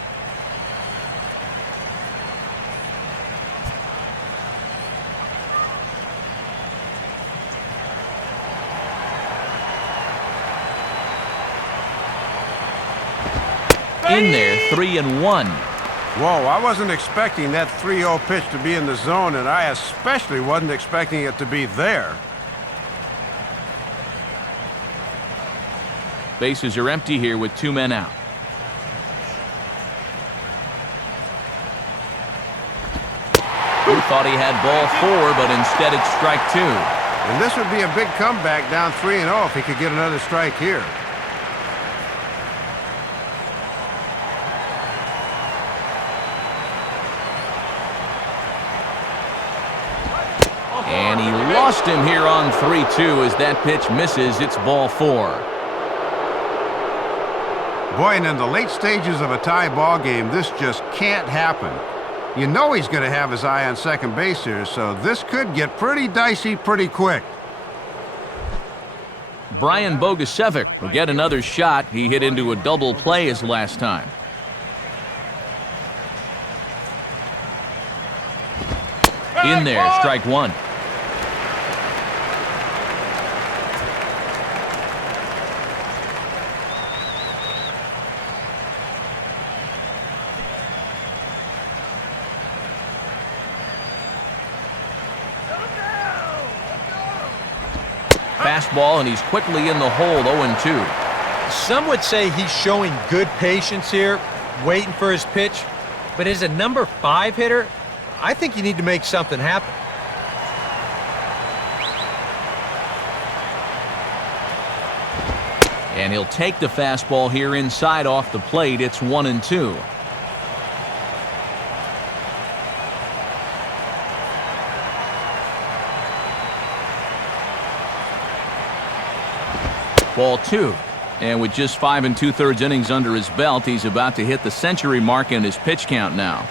In there, 3-1. Whoa, I wasn't expecting that 3-0 pitch to be in the zone, and I especially wasn't expecting it to be there. Bases are empty here with 2 men out. Who thought he had ball 4, but instead it's strike 2. And this would be a big comeback down 3-0 if he could get another strike here. And he lost him here on 3-2 as that pitch misses. It's ball 4. Boy, and in the late stages of a tie ball game, this just can't happen. You know he's going to have his eye on second base here, so this could get pretty dicey pretty quick. Brian Bogusevic will get another shot. He hit into a double play his last time. In there, strike one. Fastball, and he's quickly in the hole, 0-2. Some would say he's showing good patience here, waiting for his pitch. But as a number 5 hitter, I think you need to make something happen. And he'll take the fastball here inside off the plate. It's 1-2. Ball 2. And with just 5 2/3 innings under his belt, he's about to hit the century mark in his pitch count now.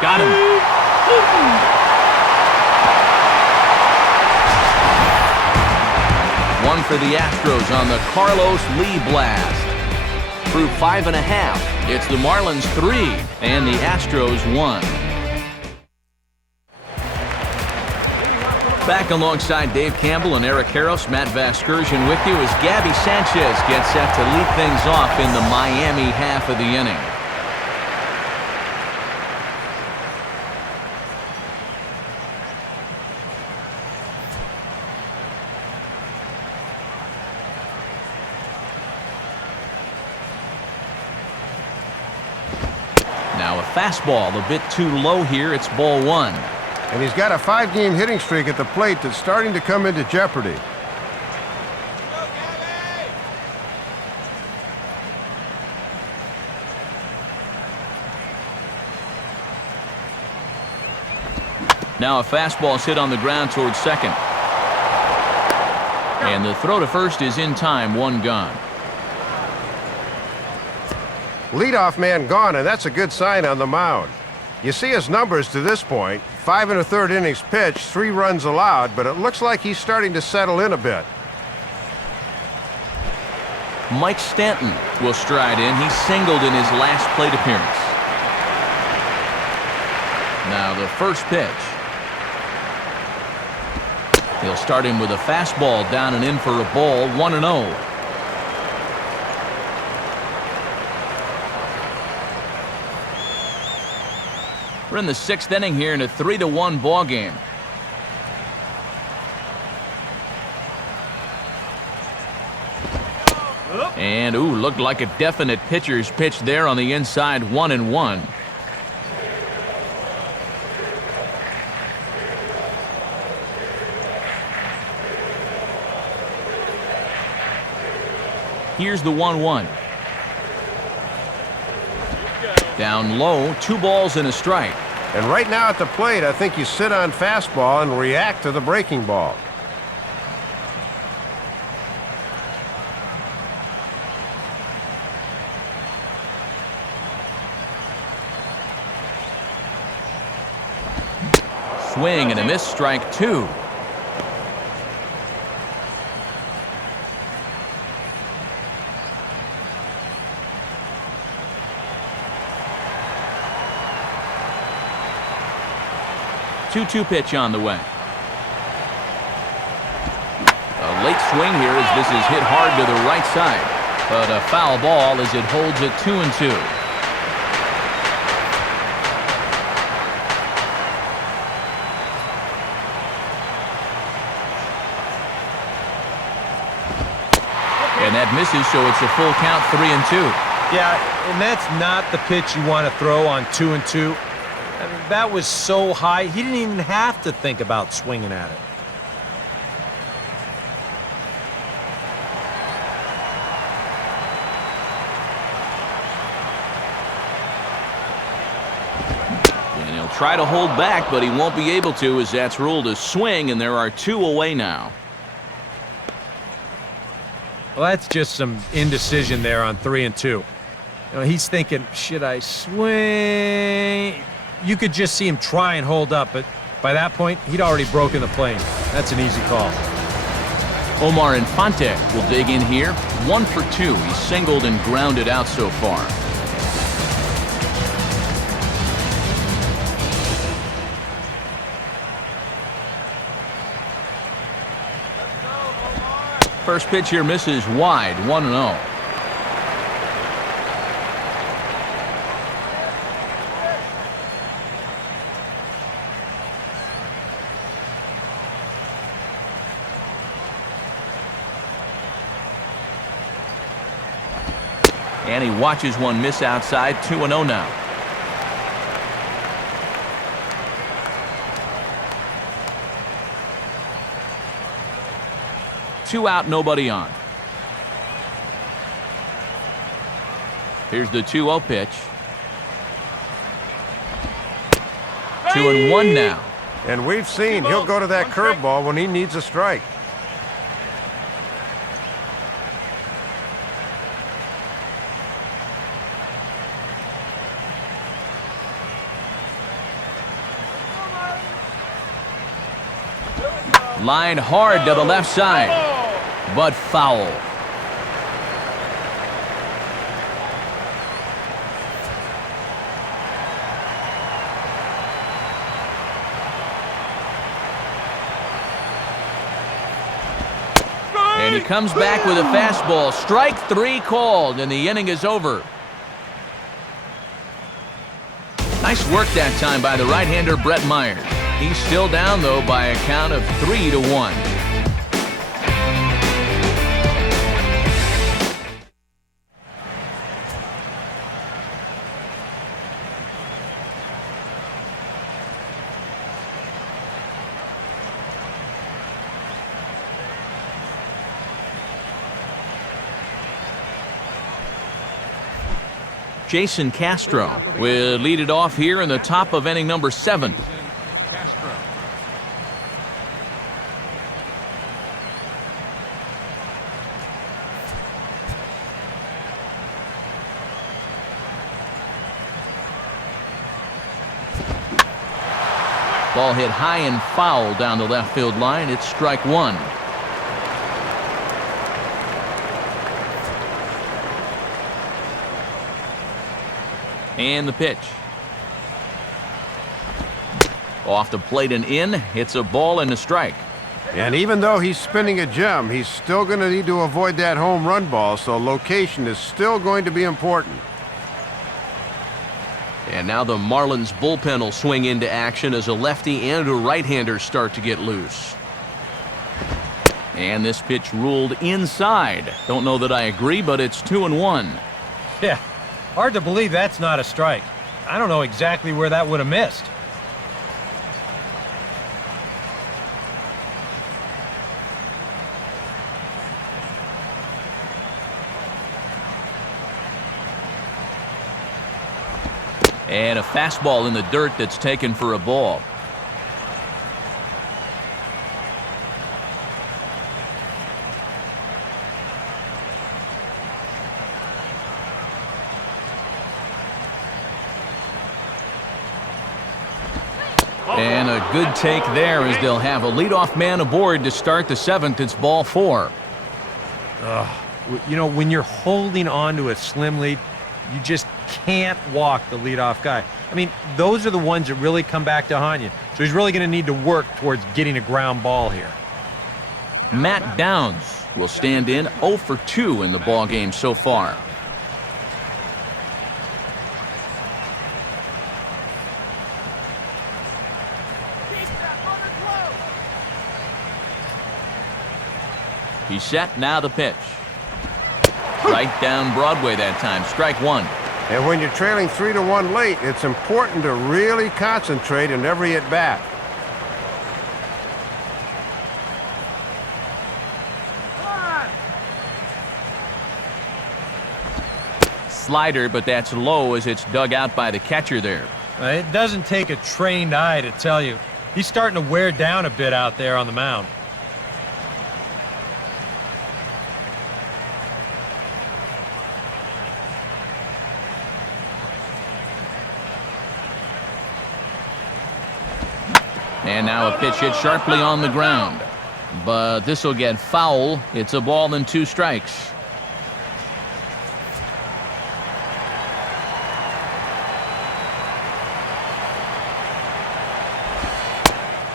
Got him. One for the Astros on the Carlos Lee blast. Through 5.5, it's the Marlins 3 and the Astros 1. Back alongside Dave Campbell and Eric Harros, Matt Vasgersian with you as Gabby Sanchez gets set to lead things off in the Miami half of the inning. Now a fastball a bit too low here. It's ball 1. And he's got a 5-game hitting streak at the plate that's starting to come into jeopardy. Now a fastball is hit on the ground towards second. And the throw to first is in time, 1 gone. Leadoff man gone, and that's a good sign on the mound. You see his numbers to this point, 5 1/3 innings pitched, 3 runs allowed, but it looks like he's starting to settle in a bit. Mike Stanton will stride in. He singled in his last plate appearance. Now the first pitch. He'll start him with a fastball down and in for a ball, 1-0. We're in the 6th inning here in a 3-1 ball game. And looked like a definite pitcher's pitch there on the inside, 1-1. Here's the 1-1. Down low, 2 balls and a strike. And right now at the plate, I think you sit on fastball and react to the breaking ball. Swing and a miss, strike 2. Two-two pitch on the way. A late swing here as this is hit hard to the right side. But a foul ball as it holds it 2-2. And that misses, so it's a full count, 3-2. Yeah, and that's not the pitch you want to throw on 2-2. I mean, that was so high, he didn't even have to think about swinging at it. And he'll try to hold back, but he won't be able to as that's ruled a swing, and there are 2 away now. Well, that's just some indecision there on 3 and 2. You know, he's thinking, should I swing? You could just see him try and hold up, but by that point, he'd already broken the plane. That's an easy call. Omar Infante will dig in here. 1 for 2. He's singled and grounded out so far. First pitch here misses wide, 1-0. And he watches one miss outside, 2-0 now. Two out, nobody on. Here's the 2-0 pitch. 2-1 now. And we've seen he'll go to that curveball when he needs a strike. Line hard to the left side, but foul. And he comes back with a fastball. Strike 3 called, and the inning is over. Nice work that time by the right-hander Brett Myers. He's still down, though, by a count of 3-1. Jason Castro will lead it off here in the top of inning number 7. Castro. Ball hit high and foul down the left field line. It's strike 1. And the pitch. Off the plate and in. It's a ball and a strike. And even though he's spinning a gem, he's still going to need to avoid that home run ball, so location is still going to be important. And now the Marlins bullpen will swing into action as a lefty and a right-hander start to get loose. And this pitch ruled inside. Don't know that I agree, but it's 2-1. Yeah, hard to believe that's not a strike. I don't know exactly where that would have missed. And a fastball in the dirt that's taken for a ball. And a good take there as they'll have a leadoff man aboard to start the 7th. It's ball 4. You know, when you're holding on to a slim lead, you just can't walk the leadoff guy. I mean, those are the ones that really come back to haunt you. So he's really going to need to work towards getting a ground ball here. Matt Downs will stand in 0 for 2 in the ballgame so far. He's set, now the pitch. Right down Broadway that time, strike 1. And when you're trailing 3-1 late, it's important to really concentrate in every at-bat. Slider, but that's low as it's dug out by the catcher there. It doesn't take a trained eye to tell you. He's starting to wear down a bit out there on the mound. And now a pitch hit sharply on the ground. But this will get foul. It's a ball and 2 strikes.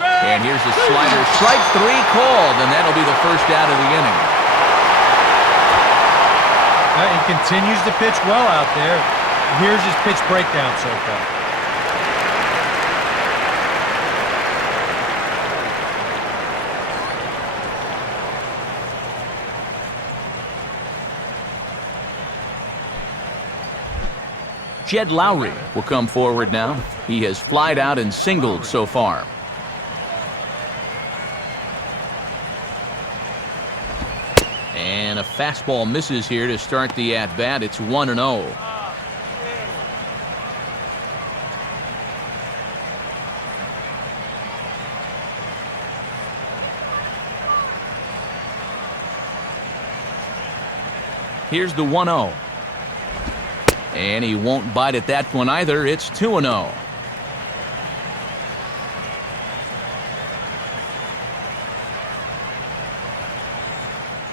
And here's a slider. Strike 3 called, and that'll be the first out of the inning. He continues to pitch well out there. Here's his pitch breakdown so far. Jed Lowry will come forward now. He has flied out and singled so far. And a fastball misses here to start the at-bat. It's 1-0. Here's the 1-0. And he won't bite at that one either. It's 2-0.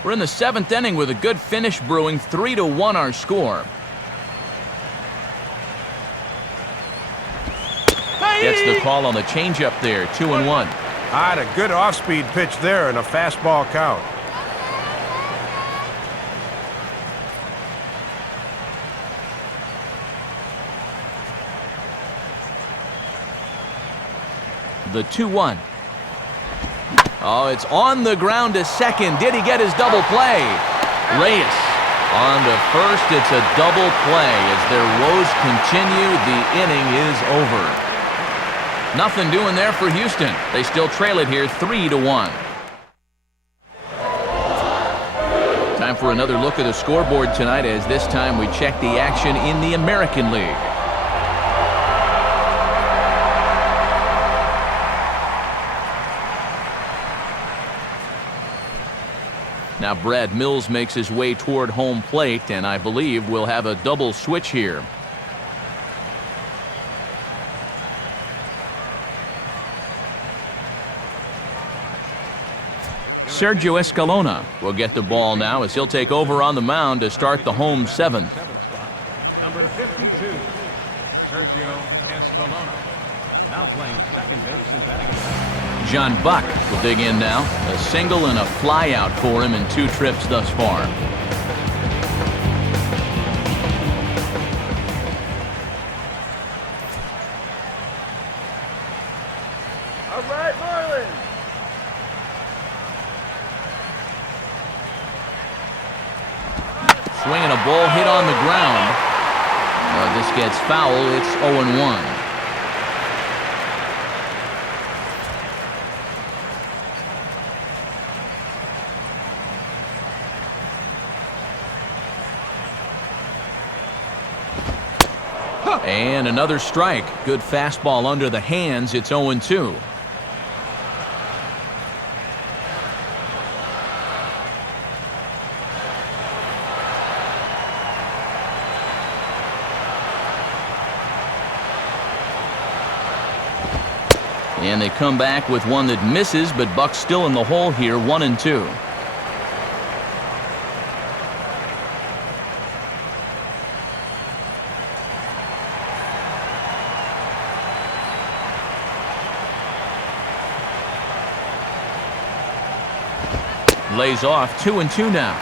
We're in the 7th inning with a good finish brewing. 3-1 our score. Gets the call on the changeup there. 2-1. Had a good off-speed pitch there and a fastball count. The 2-1. Oh, it's on the ground to second. Did he get his double play? Reyes on to first. It's a double play. As their woes continue, the inning is over. Nothing doing there for Houston. They still trail it here 3-1. Time for another look at the scoreboard tonight, as this time we check the action in the American League. Now Brad Mills makes his way toward home plate, and I believe we'll have a double switch here. Sergio Escalona will get the ball now as he'll take over on the mound to start the home 7th. Number 52, Sergio Escalona. Now playing second base and batting. John Buck will dig in now. A single and a fly out for him in 2 trips thus far. All right, Marlins. Swinging a ball hit on the ground. This gets foul. It's 0-1. And another strike. Good fastball under the hands. It's 0-2. And they come back with one that misses, but Buck's still in the hole here, 1-2. Lays off. 2-2 now.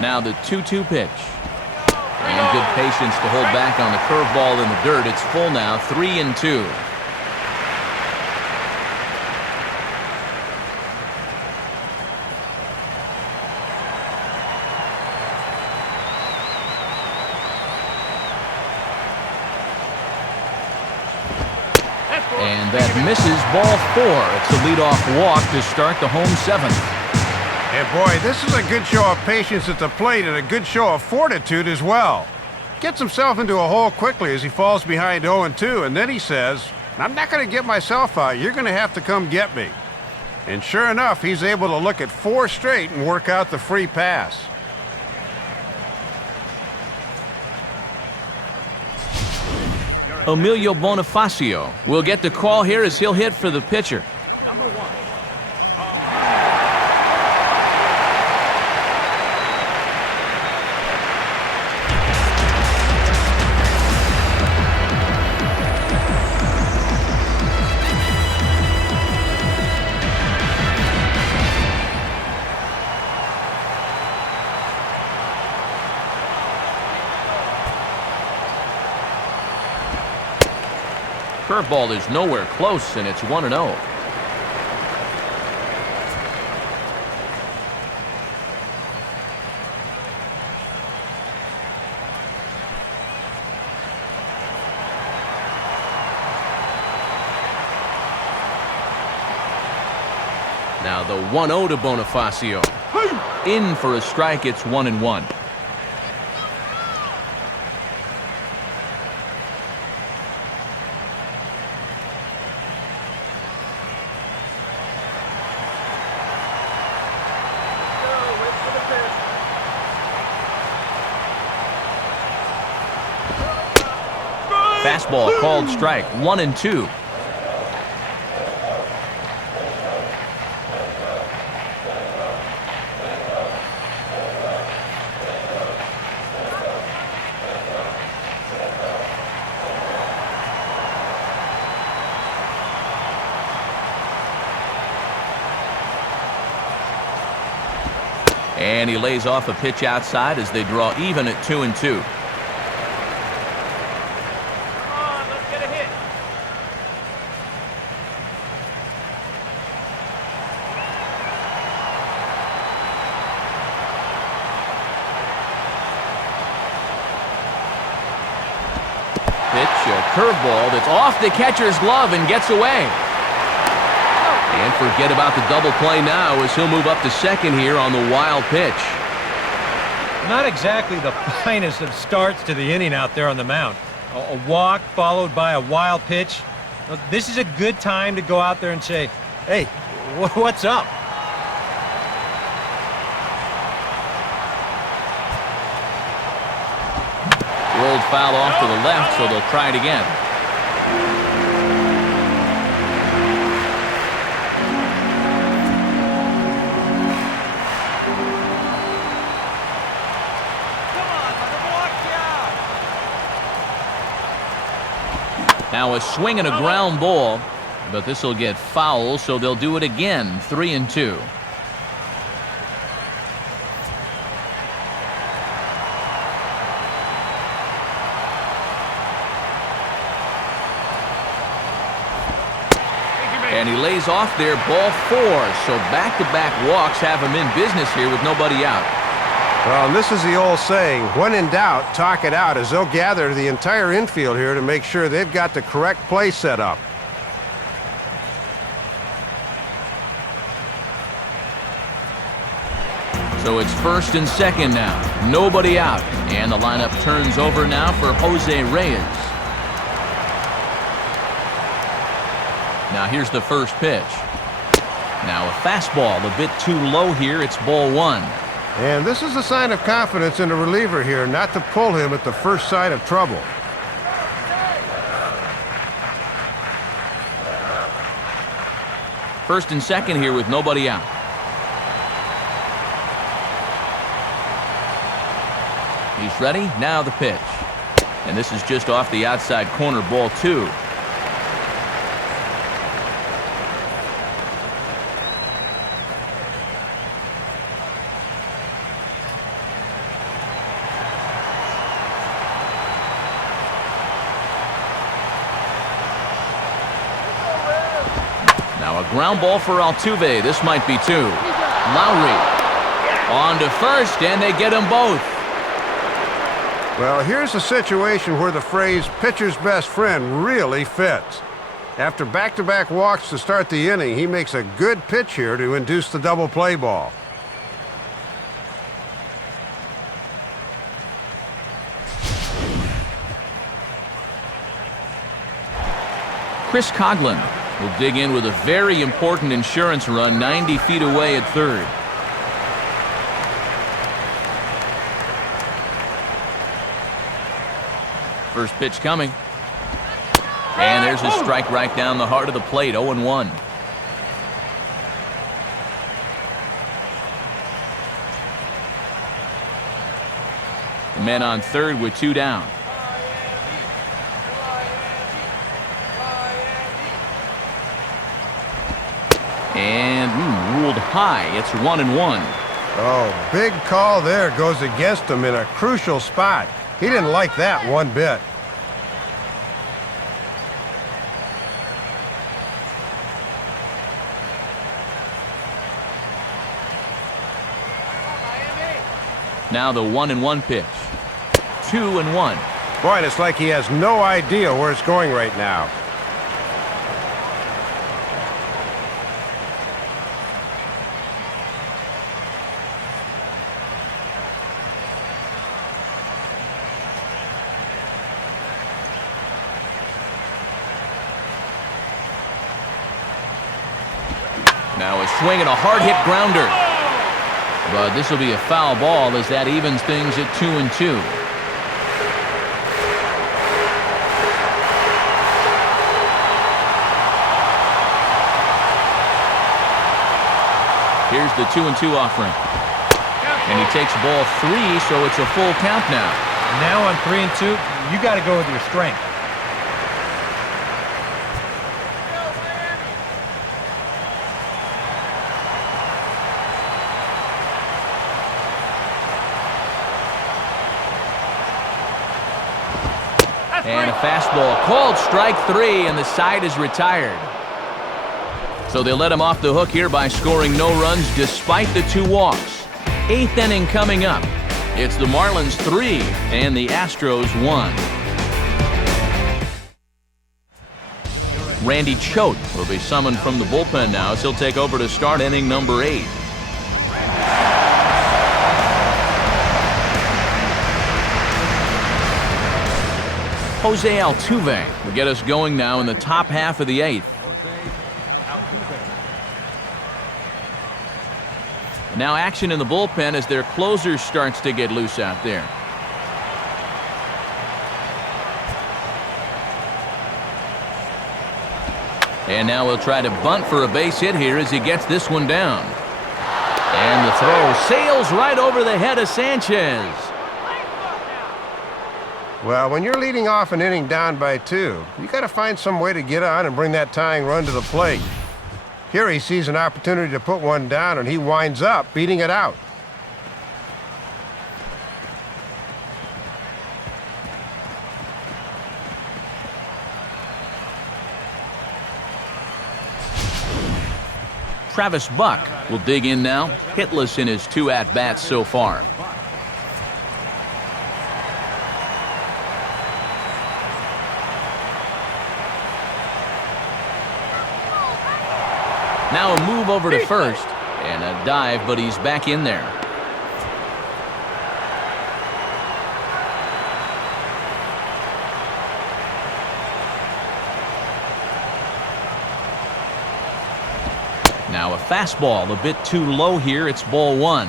Now the 2-2 pitch. And good patience to hold back on the curveball in the dirt. It's full now, 3-2. And that misses, ball 4. It's a leadoff walk to start the home 7th. And boy, this is a good show of patience at the plate and a good show of fortitude as well. Gets himself into a hole quickly as he falls behind 0-2, and then he says, I'm not going to get myself out. You're going to have to come get me. And sure enough, he's able to look at 4 straight and work out the free pass. Emilio Bonifacio will get the call here as he'll hit for the pitcher. Number 1. Curveball is nowhere close, and it's 1-0. Now the 1-0 to Bonifacio. In for a strike, it's 1-1. Fastball called strike, 1-2. And he lays off a pitch outside as they draw even at 2-2. Curveball that's off the catcher's glove and gets away. And forget about the double play now as he'll move up to second here on the wild pitch. Not exactly the finest of starts to the inning out there on the mound. A walk followed by a wild pitch. Look, this is a good time to go out there and say, hey, what's up? Rolled foul off to the left, so they'll try it again. Now a swing and a ground ball, but this will get foul, so they'll do it again, 3-2. And he lays off there, ball 4. So back-to-back walks have him in business here with nobody out. Well, and this is the old saying, when in doubt, talk it out, as they'll gather the entire infield here to make sure they've got the correct play set up. So it's first and second now. Nobody out. And the lineup turns over now for Jose Reyes. Now here's the first pitch. Now a fastball a bit too low here. It's ball 1. And this is a sign of confidence in the reliever here, not to pull him at the first sign of trouble. First and second here with nobody out. He's ready. Now the pitch. And this is just off the outside corner, ball 2. Ground ball for Altuve. This might be 2. Lowry on to first, and they get them both. Well, here's a situation where the phrase pitcher's best friend really fits. After back-to-back walks to start the inning, he makes a good pitch here to induce the double play ball. COGHLAN will dig in with a very important insurance run 90 feet away at third. First pitch coming. And there's a strike right down the heart of the plate, 0-1. The men on third with 2 down. And ruled high. It's 1-1. Oh, big call there goes against him in a crucial spot. He didn't like that one bit. Now the 1-1 pitch. 2-1. Boy, it's like he has no idea where it's going right now. Now a swing and a hard-hit grounder. But this will be a foul ball as that evens things at 2-2. Here's the 2-2 offering. And he takes ball 3, so it's a full count now. Now on 3-2, you got to go with your strength. And a fastball called strike 3, and the side is retired. So they let him off the hook here by scoring no runs despite the 2 walks. 8th inning coming up. It's the Marlins 3 and the Astros 1. Randy Choate will be summoned from the bullpen now as he'll take over to start inning number 8. Jose Altuve will get us going now in the top half of the 8th. And now action in the bullpen as their closer starts to get loose out there. And now he'll try to bunt for a base hit here as he gets this one down. And the throw sails right over the head of Sanchez. Well, when you're leading off an inning down by 2, you got to find some way to get on and bring that tying run to the plate. Here he sees an opportunity to put one down, and he winds up beating it out. Travis Buck will dig in now, hitless in his 2 at-bats so far. Now a move over to first, and a dive, but he's back in there. Now a fastball a bit too low here. It's ball 1.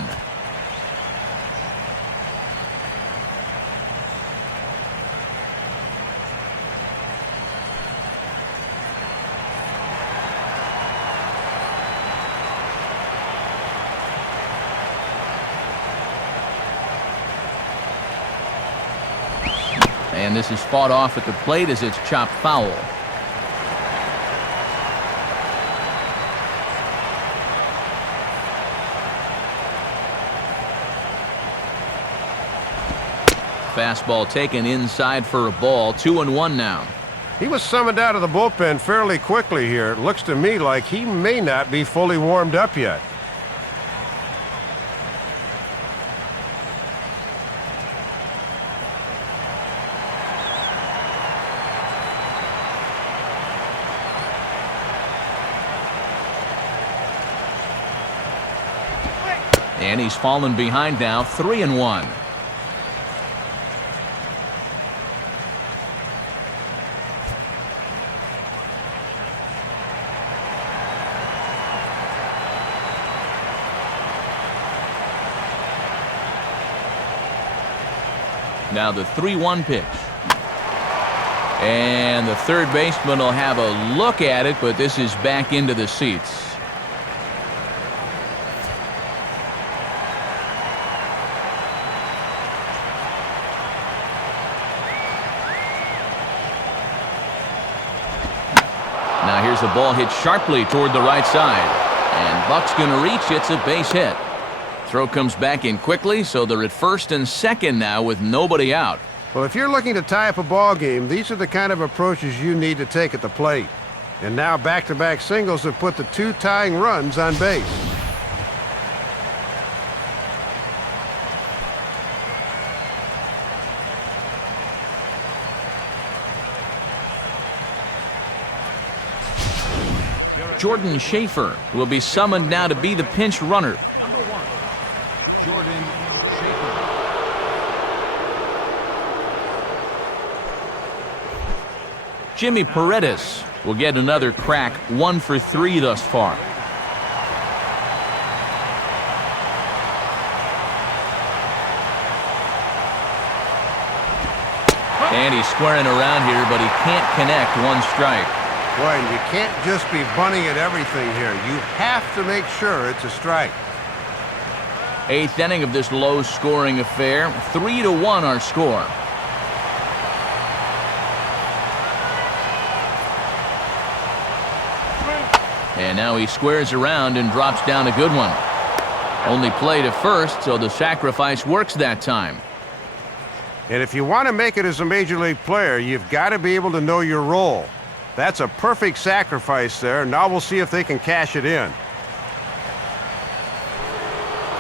And this is fought off at the plate as it's chopped foul. Fastball taken inside for a ball. 2-1 now. He was summoned out of the bullpen fairly quickly here. It looks to me like he may not be fully warmed up yet. And he's fallen behind now, 3-1. Now the 3-1 pitch. And the third baseman will have a look at it, but this is back into the seats. Now here's a ball hit sharply toward the right side. And Buck's going to reach. It's a base hit. Throw comes back in quickly, so they're at first and second now with nobody out. Well, if you're looking to tie up a ball game, these are the kind of approaches you need to take at the plate. And now back-to-back singles have put the two tying runs on base. Jordan Schaefer will be summoned now to be the pinch runner. Number 1, Jordan Schaefer. Jimmy Paredes will get another crack, 1 for 3 thus far. And he's squaring around here, but he can't connect. 1 strike. Boy, and you can't just be bunting at everything here. You have to make sure it's a strike. 8th inning of this low-scoring affair. 3-1 our score. And now he squares around and drops down a good one. Only play to first, so the sacrifice works that time. And if you want to make it as a major league player, you've got to be able to know your role. That's a perfect sacrifice there. Now we'll see if they can cash it in.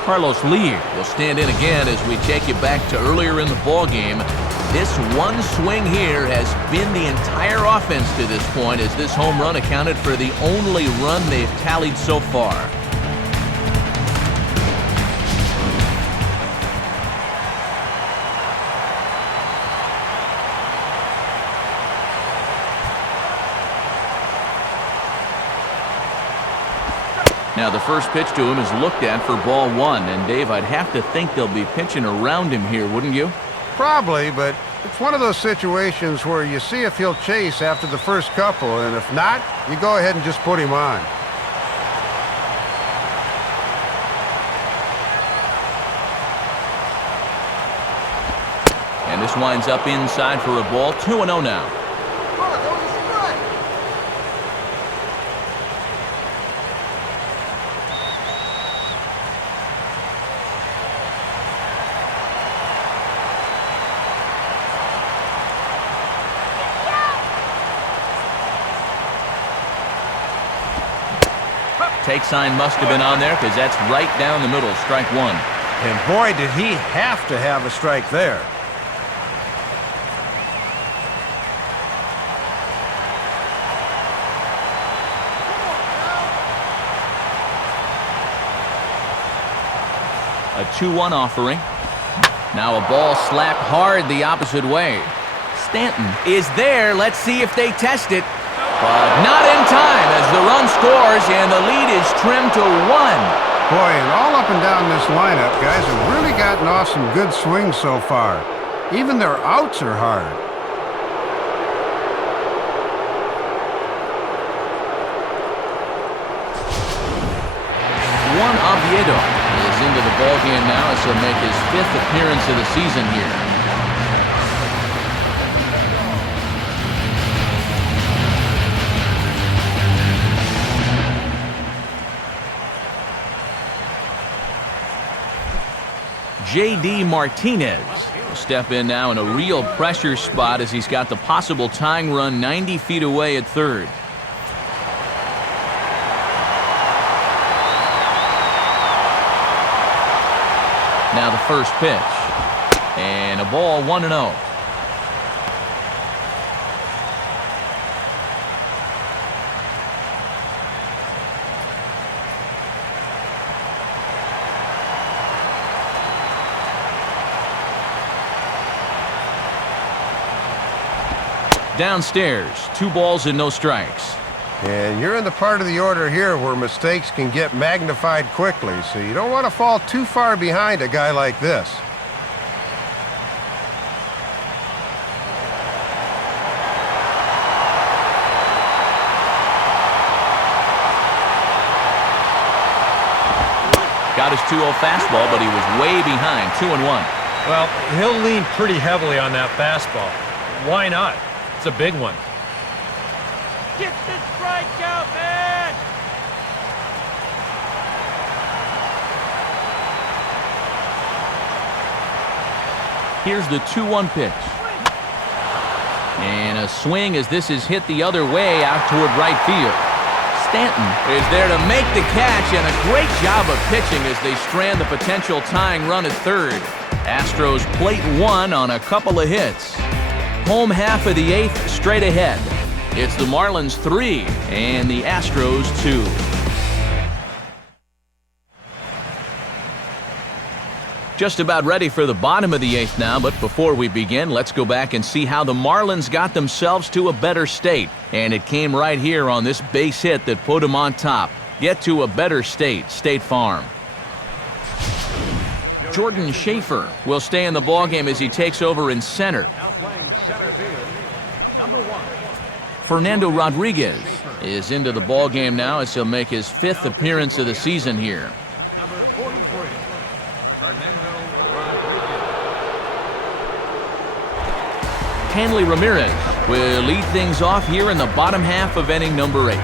Carlos Lee will stand in again as we take you back to earlier in the ball game. This one swing here has been the entire offense to this point, as this home run accounted for the only run they've tallied so far. Now the first pitch to him is looked at for ball 1. And Dave, I'd have to think they'll be pitching around him here, wouldn't you? Probably, but it's one of those situations where you see if he'll chase after the first couple, and if not, you go ahead and just put him on. And this winds up inside for a ball. 2-0 now. Take sign must have been on there, because that's right down the middle. Strike 1. And boy, did he have to have a strike there. A 2-1 offering. Now a ball slapped hard the opposite way. Stanton is there. Let's see if they test it. But not in time, as the run scores and the lead is trimmed to 1. Boy, and all up and down this lineup, guys have really gotten off some good swings so far. Even their outs are hard. Juan Oviedo is into the ballgame now, as he'll make his 5th appearance of the season here. J.D. Martinez will step in now in a real pressure spot, as he's got the possible tying run 90 feet away at third. Now the first pitch. And a ball, 1-0. Downstairs, 2 balls and no strikes. And you're in the part of the order here where mistakes can get magnified quickly, so you don't want to fall too far behind a guy like this. Got his 2-0 fastball, but he was way behind, 2-1. Well, he'll lean pretty heavily on that fastball. Why not? It's a big one. Get the strikeout, man! Here's the 2-1 pitch. And a swing as this is hit the other way out toward right field. Stanton is there to make the catch, and a great job of pitching as they strand the potential tying run at third. Astros plate one on a couple of hits. Home half of the 8th straight ahead. It's the Marlins 3 and the Astros 2. Just about ready for the bottom of the 8th now, but before we begin, let's go back and see how the Marlins got themselves to a better state. And it came right here on this base hit that put them on top. Get to a better state, State Farm. Jordan Schaefer will stay in the ballgame as he takes over in center. Now playing center field, number 1. Fernando Rodriguez is into the ballgame now as he'll make his 5th appearance of the season here. Number 43, Fernando Rodriguez. Hanley Ramirez will lead things off here in the bottom half of inning number 8.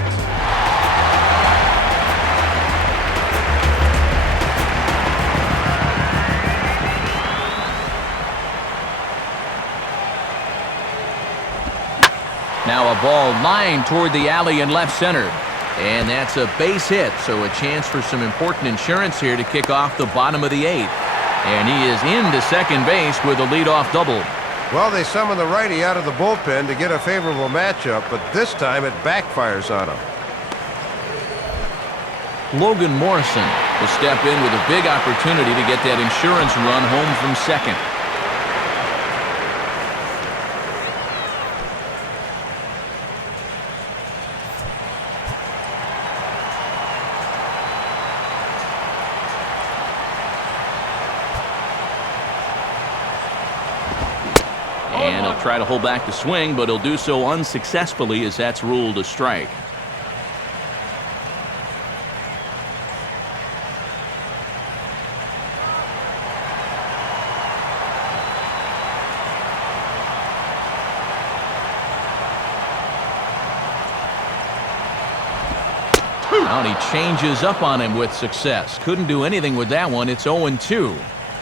Now a ball lined toward the alley in left center. And that's a base hit, so a chance for some important insurance here to kick off the bottom of the 8th. And he is into second base with a leadoff double. Well, they summon the righty out of the bullpen to get a favorable matchup, but this time it backfires on him. Logan Morrison will step in with a big opportunity to get that insurance run home from second. And he'll try to hold back the swing, but he'll do so unsuccessfully as that's ruled a strike. Now he changes up on him with success. Couldn't do anything with that one. It's 0-2.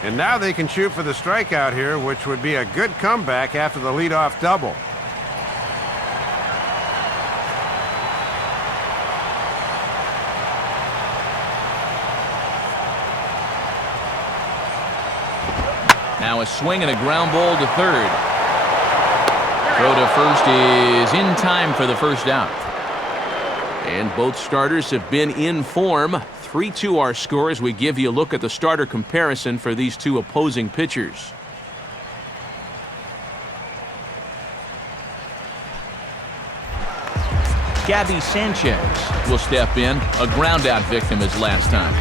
And now they can shoot for the strikeout here, which would be a good comeback after the leadoff double. Now a swing and a ground ball to third. Throw to first is in time for the first out. And both starters have been in form. 3-2 our score as we give you a look at the starter comparison for these two opposing pitchers. Gabby Sanchez will step in, a ground-out victim as last time.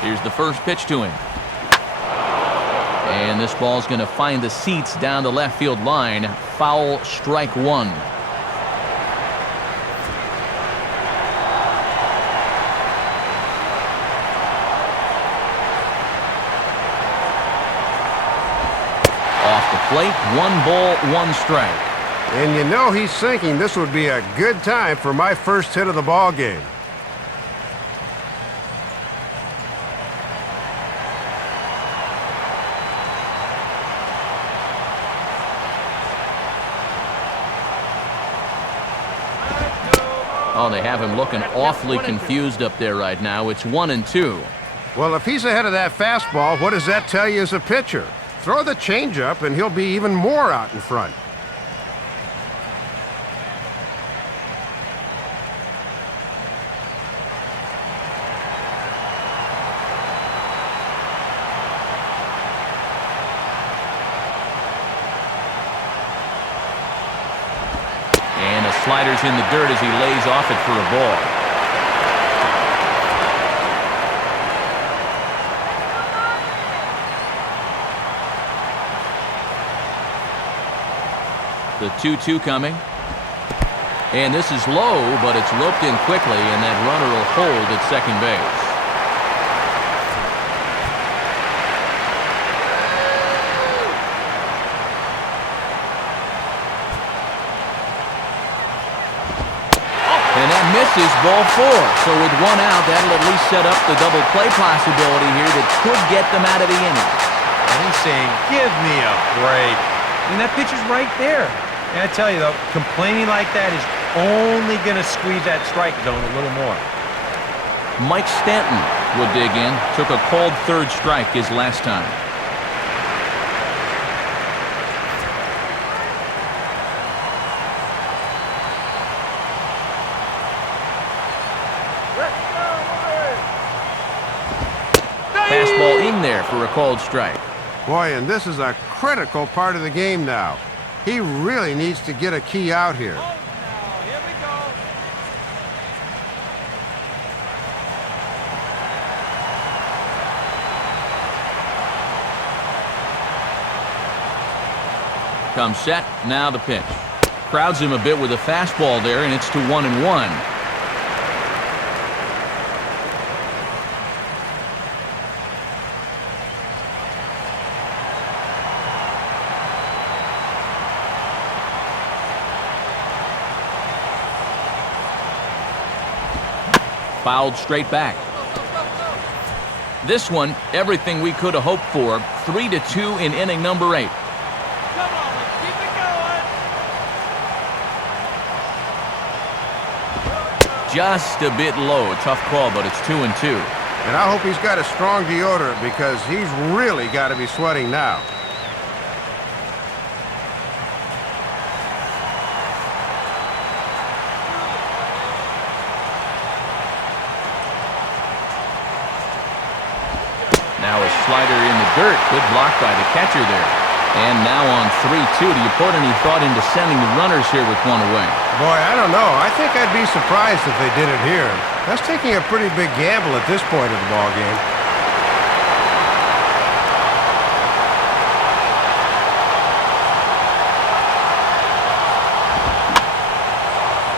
Here's the first pitch to him. And this ball's going to find the seats down the left field line. Foul, strike one. Off the plate, 1 ball, 1 strike. And you know he's thinking this would be a good time for my first hit of the ball game. Oh, they have him looking awfully confused up there right now. It's 1-2. Well, if he's ahead of that fastball, what does that tell you as a pitcher? Throw the changeup and he'll be even more out in front. Sliders in the dirt as he lays off it for a ball. The 2-2 coming. And this is low, but it's roped in quickly, and that runner will hold at second base. And that misses, ball 4. So with one out, that'll at least set up the double play possibility here that could get them out of the inning. And he's saying, give me a break. And that pitcher's right there. And I tell you, though, complaining like that is only going to squeeze that strike zone a little more. Mike Stanton will dig in. Took a called third strike his last time. Fastball in there for a called strike. Boy, and this is a critical part of the game now. He really needs to get a key out here. Oh, now, here we go. Comes set, now the pitch. Crowds him a bit with a fastball there, and it's to 1-1. Fouled straight back. This one, everything we could have hoped for. 3-2 in inning number 8. Come on, let's keep it going. Just a bit low. Tough call, but it's 2-2. And I hope he's got a strong deodorant because he's really got to be sweating now. Now a slider in the dirt. Good block by the catcher there. And now on 3-2. Do you put any thought into sending the runners here with one away? Boy, I don't know. I think I'd be surprised if they did it here. That's taking a pretty big gamble at this point of the ball game.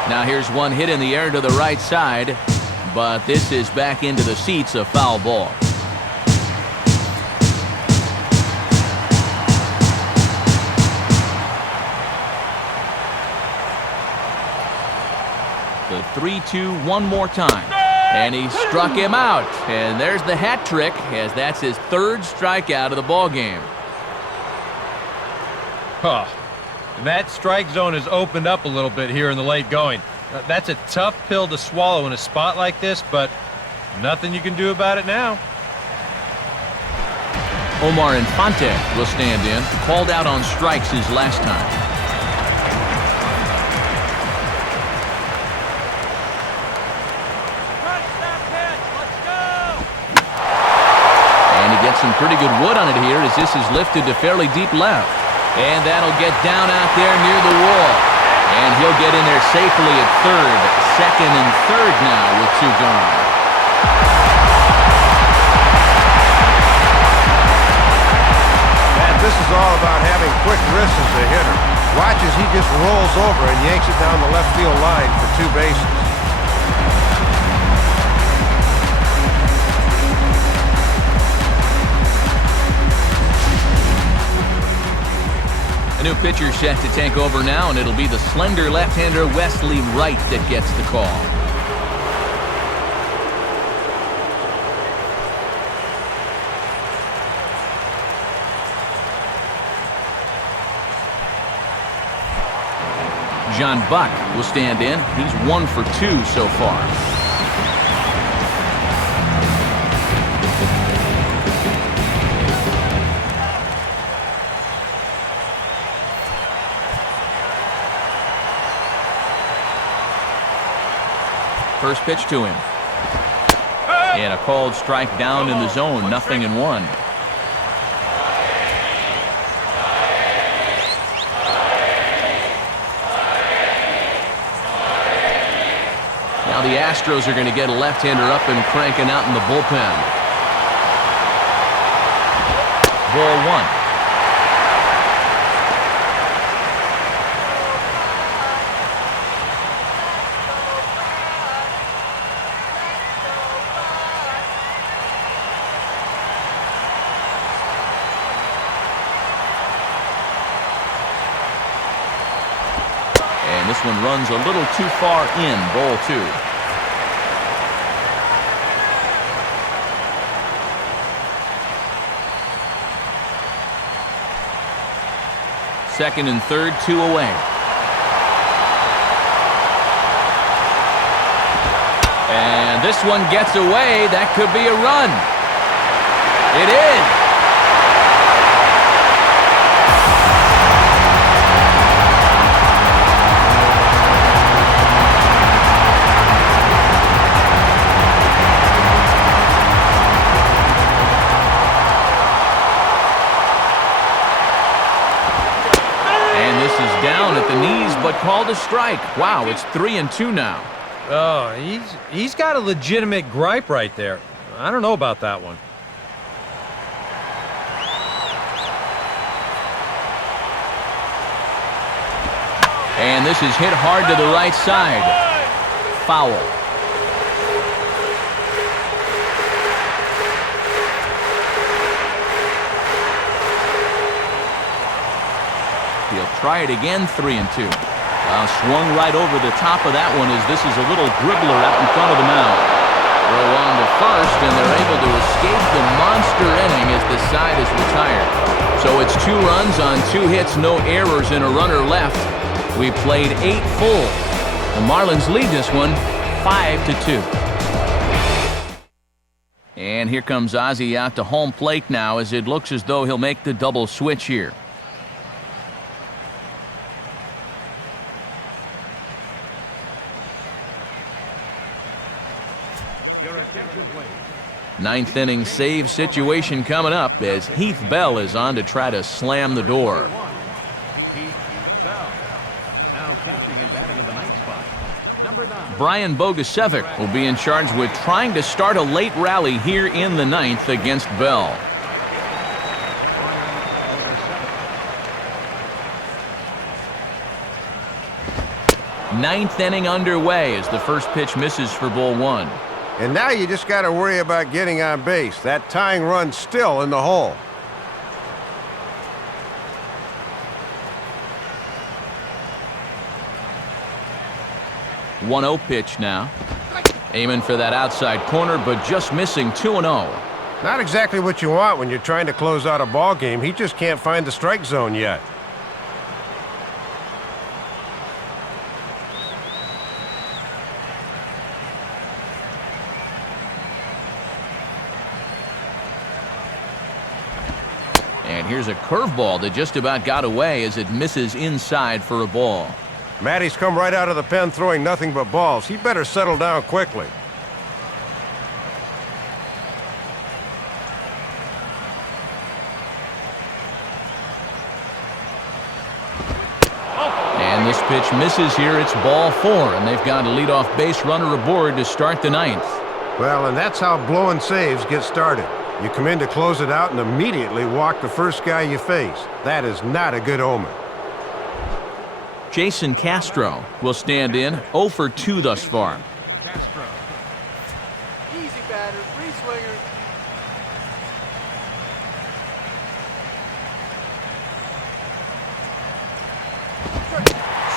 Now here's one hit in the air to the right side, but this is back into the seats, a foul ball. The 3-2 one more time. And he struck him out. And there's the hat trick, as that's his third strikeout of the ball game. Huh. That strike zone has opened up a little bit here in the late going. That's a tough pill to swallow in a spot like this, but nothing you can do about it now. OMAR Infante will stand in. Called out on strikes his last time. Gets some pretty good wood on it here as this is lifted to fairly deep left. And that'll get down out there near the wall. And he'll get in there safely at third. Second and third now with 2 gone. Man, this is all about having quick wrists as a hitter. Watch as he just rolls over and yanks it down the left field line for 2 bases. A new pitcher set to take over now, and it'll be the slender left-hander Wesley Wright that gets the call. John Buck will stand in. He's 1 for 2 so far. First pitch to him. And a called strike down in the zone, 0-1. Now the Astros are going to get a left-hander up and cranking out in the bullpen. Ball 1. This one runs a little too far in, ball 2. Second and third, 2 away. And this one gets away. That could be a run. It is. Down at the knees, but called a strike. Wow, it's 3-2 now. Oh, he's got a legitimate gripe right there. I don't know about that one. And this is hit hard to the right side. Foul. He'll try it again, 3-2. Swung right over the top of that one as this is a little dribbler out in front of the mound. Throw on to first, and they're able to escape the monster inning as the side is retired. So it's 2 runs on 2 hits, no errors, and a runner left. We played 8 full. The Marlins lead this one 5-2. And here comes Ozzie out to home plate now as it looks as though he'll make the double switch here. Ninth inning save situation coming up as Heath Bell is on to try to slam the door. Heath Bell. Now catching and batting in the ninth spot. Number 9. Brian Bogusevic will be in charge with trying to start a late rally here in the ninth against Bell. Ninth inning underway as the first pitch misses for ball 1. And now you just got to worry about getting on base. That tying run's still in the hole. One 0 pitch now. Aiming for that outside corner, but just missing 2-0. Not exactly what you want when you're trying to close out a ball game. He just can't find the strike zone yet. And here's a curveball that just about got away as it misses inside for a ball. Matty's come right out of the pen throwing nothing but balls. He better settle down quickly. And this pitch misses here. It's ball 4, and they've got a leadoff base runner aboard to start the ninth. Well, and that's how blowing saves get started. You come in to close it out and immediately walk the first guy you face. That is not a good omen. Jason Castro will stand in, 0 for 2 thus far. Castro. Easy batter, free swinger.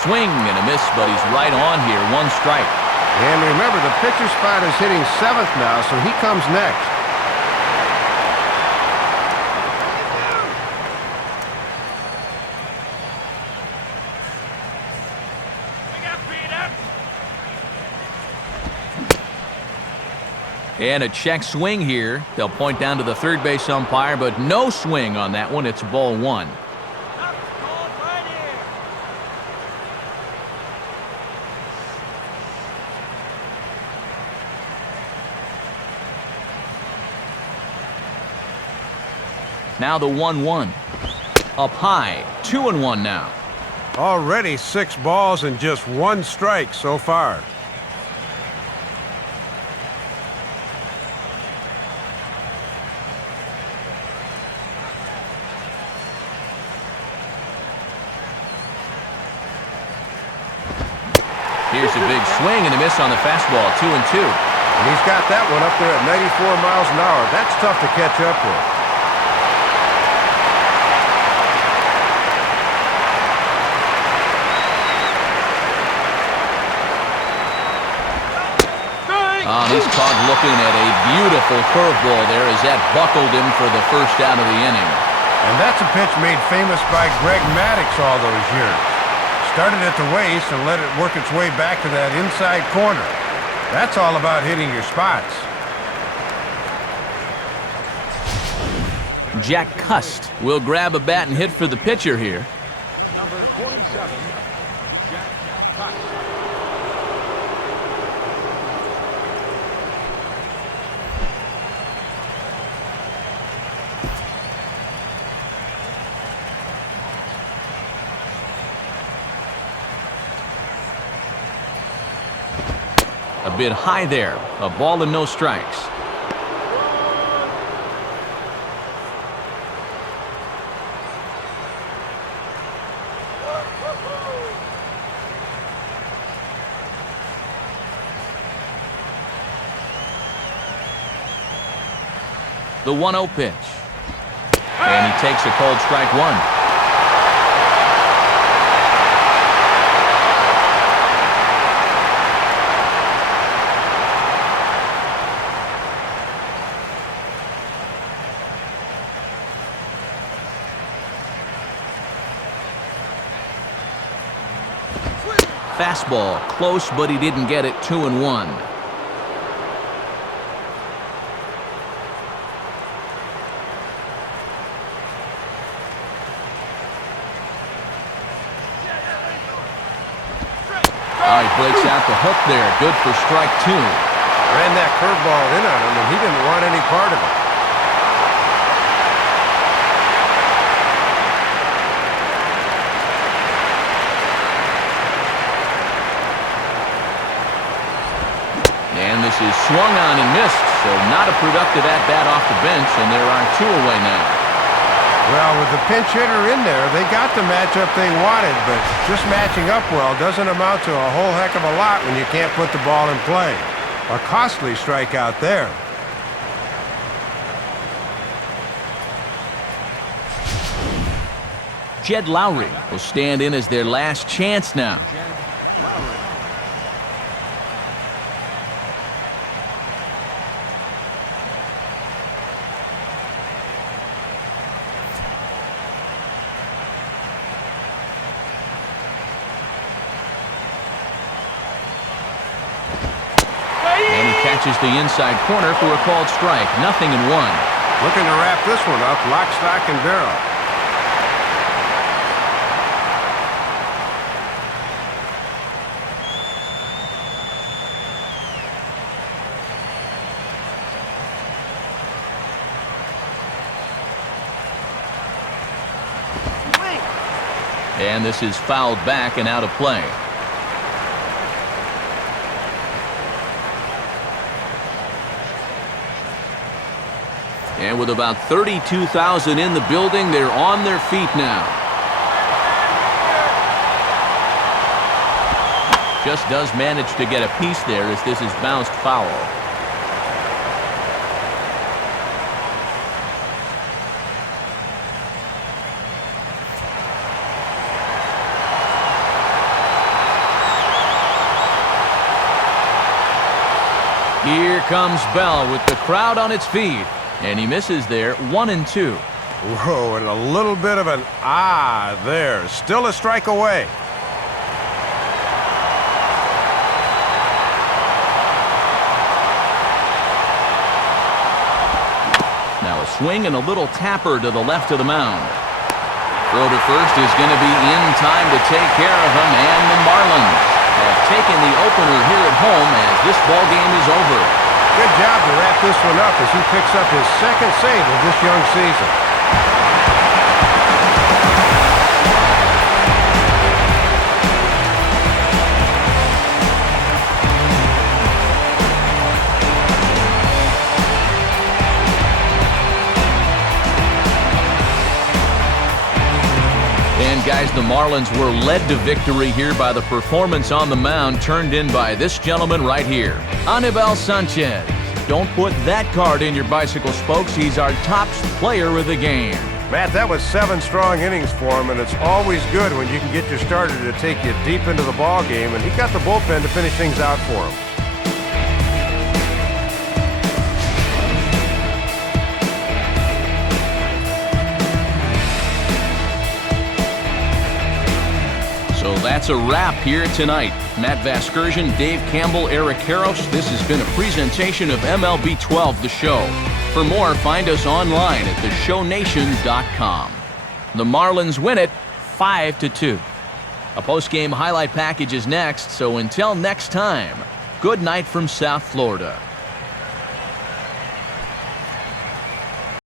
Swing and a miss, but he's right on here. 1 strike. And remember, the pitcher spot is hitting 7th now, so he comes next. And a check swing here. They'll point down to the third base umpire, but no swing on that one. It's ball 1. Right here. Now the 1-1. Up high, 2-1 now. Already 6 balls and just 1 strike so far. Here's a big swing and a miss on the fastball, 2-2. And he's got that one up there at 94 miles an hour. That's tough to catch up with. Oh, he's caught looking at a beautiful curveball there as that buckled him for the first out of the inning. And that's a pitch made famous by Greg Maddux all those years. Started at the waist and let it work its way back to that inside corner. That's all about hitting your spots. Jack Cust will grab a bat and hit for the pitcher here. Number 47, Jack Cust. A bit high there. A ball and no strikes. The 1-0 pitch. And he takes a called strike one. Fastball, close, but he didn't get it. 2-1. He breaks out the hook there. Good for strike two. Ran that curveball in on him, and he didn't want any part of it. And this is swung on and missed, so not a productive at-bat off the bench, and there are two away now. Well, with the pinch hitter in there, they got the matchup they wanted, but just matching up well doesn't amount to a whole heck of a lot when you can't put the ball in play. A costly strikeout there. Jed Lowry will stand in as their last chance now. Lowry. Catches the inside corner for a called strike. 0-1. Looking to wrap this one up, lock, stock, and barrel. And this is fouled back and out of play. And with about 32,000 in the building, they're on their feet now. Just does manage to get a piece there as this is bounced foul. Here comes Bell with the crowd on its feet. And he misses there. 1-2. Whoa, and a little bit of an there. Still a strike away. Now a swing and a little tapper to the left of the mound. Throw to first is going to be in time to take care of him, and the Marlins have taken the opener here at home as this ball game is over. Good job to wrap this one up as he picks up his second save of this young season. And guys, the Marlins were led to victory here by the performance on the mound turned in by this gentleman right here, ANIBAL Sanchez. Don't put that card in your bicycle spokes. He's our top player of the game. Matt, that was 7 strong innings for him, and it's always good when you can get your starter to take you deep into the ball game, and he got the bullpen to finish things out for him. So that's a wrap here tonight. Matt Vasgersian, Dave Campbell, Eric Karros. This has been a presentation of MLB 12 The Show. For more, find us online at theshownation.com. The Marlins win it 5-2. A post-game highlight package is next, so until next time, good night from South Florida.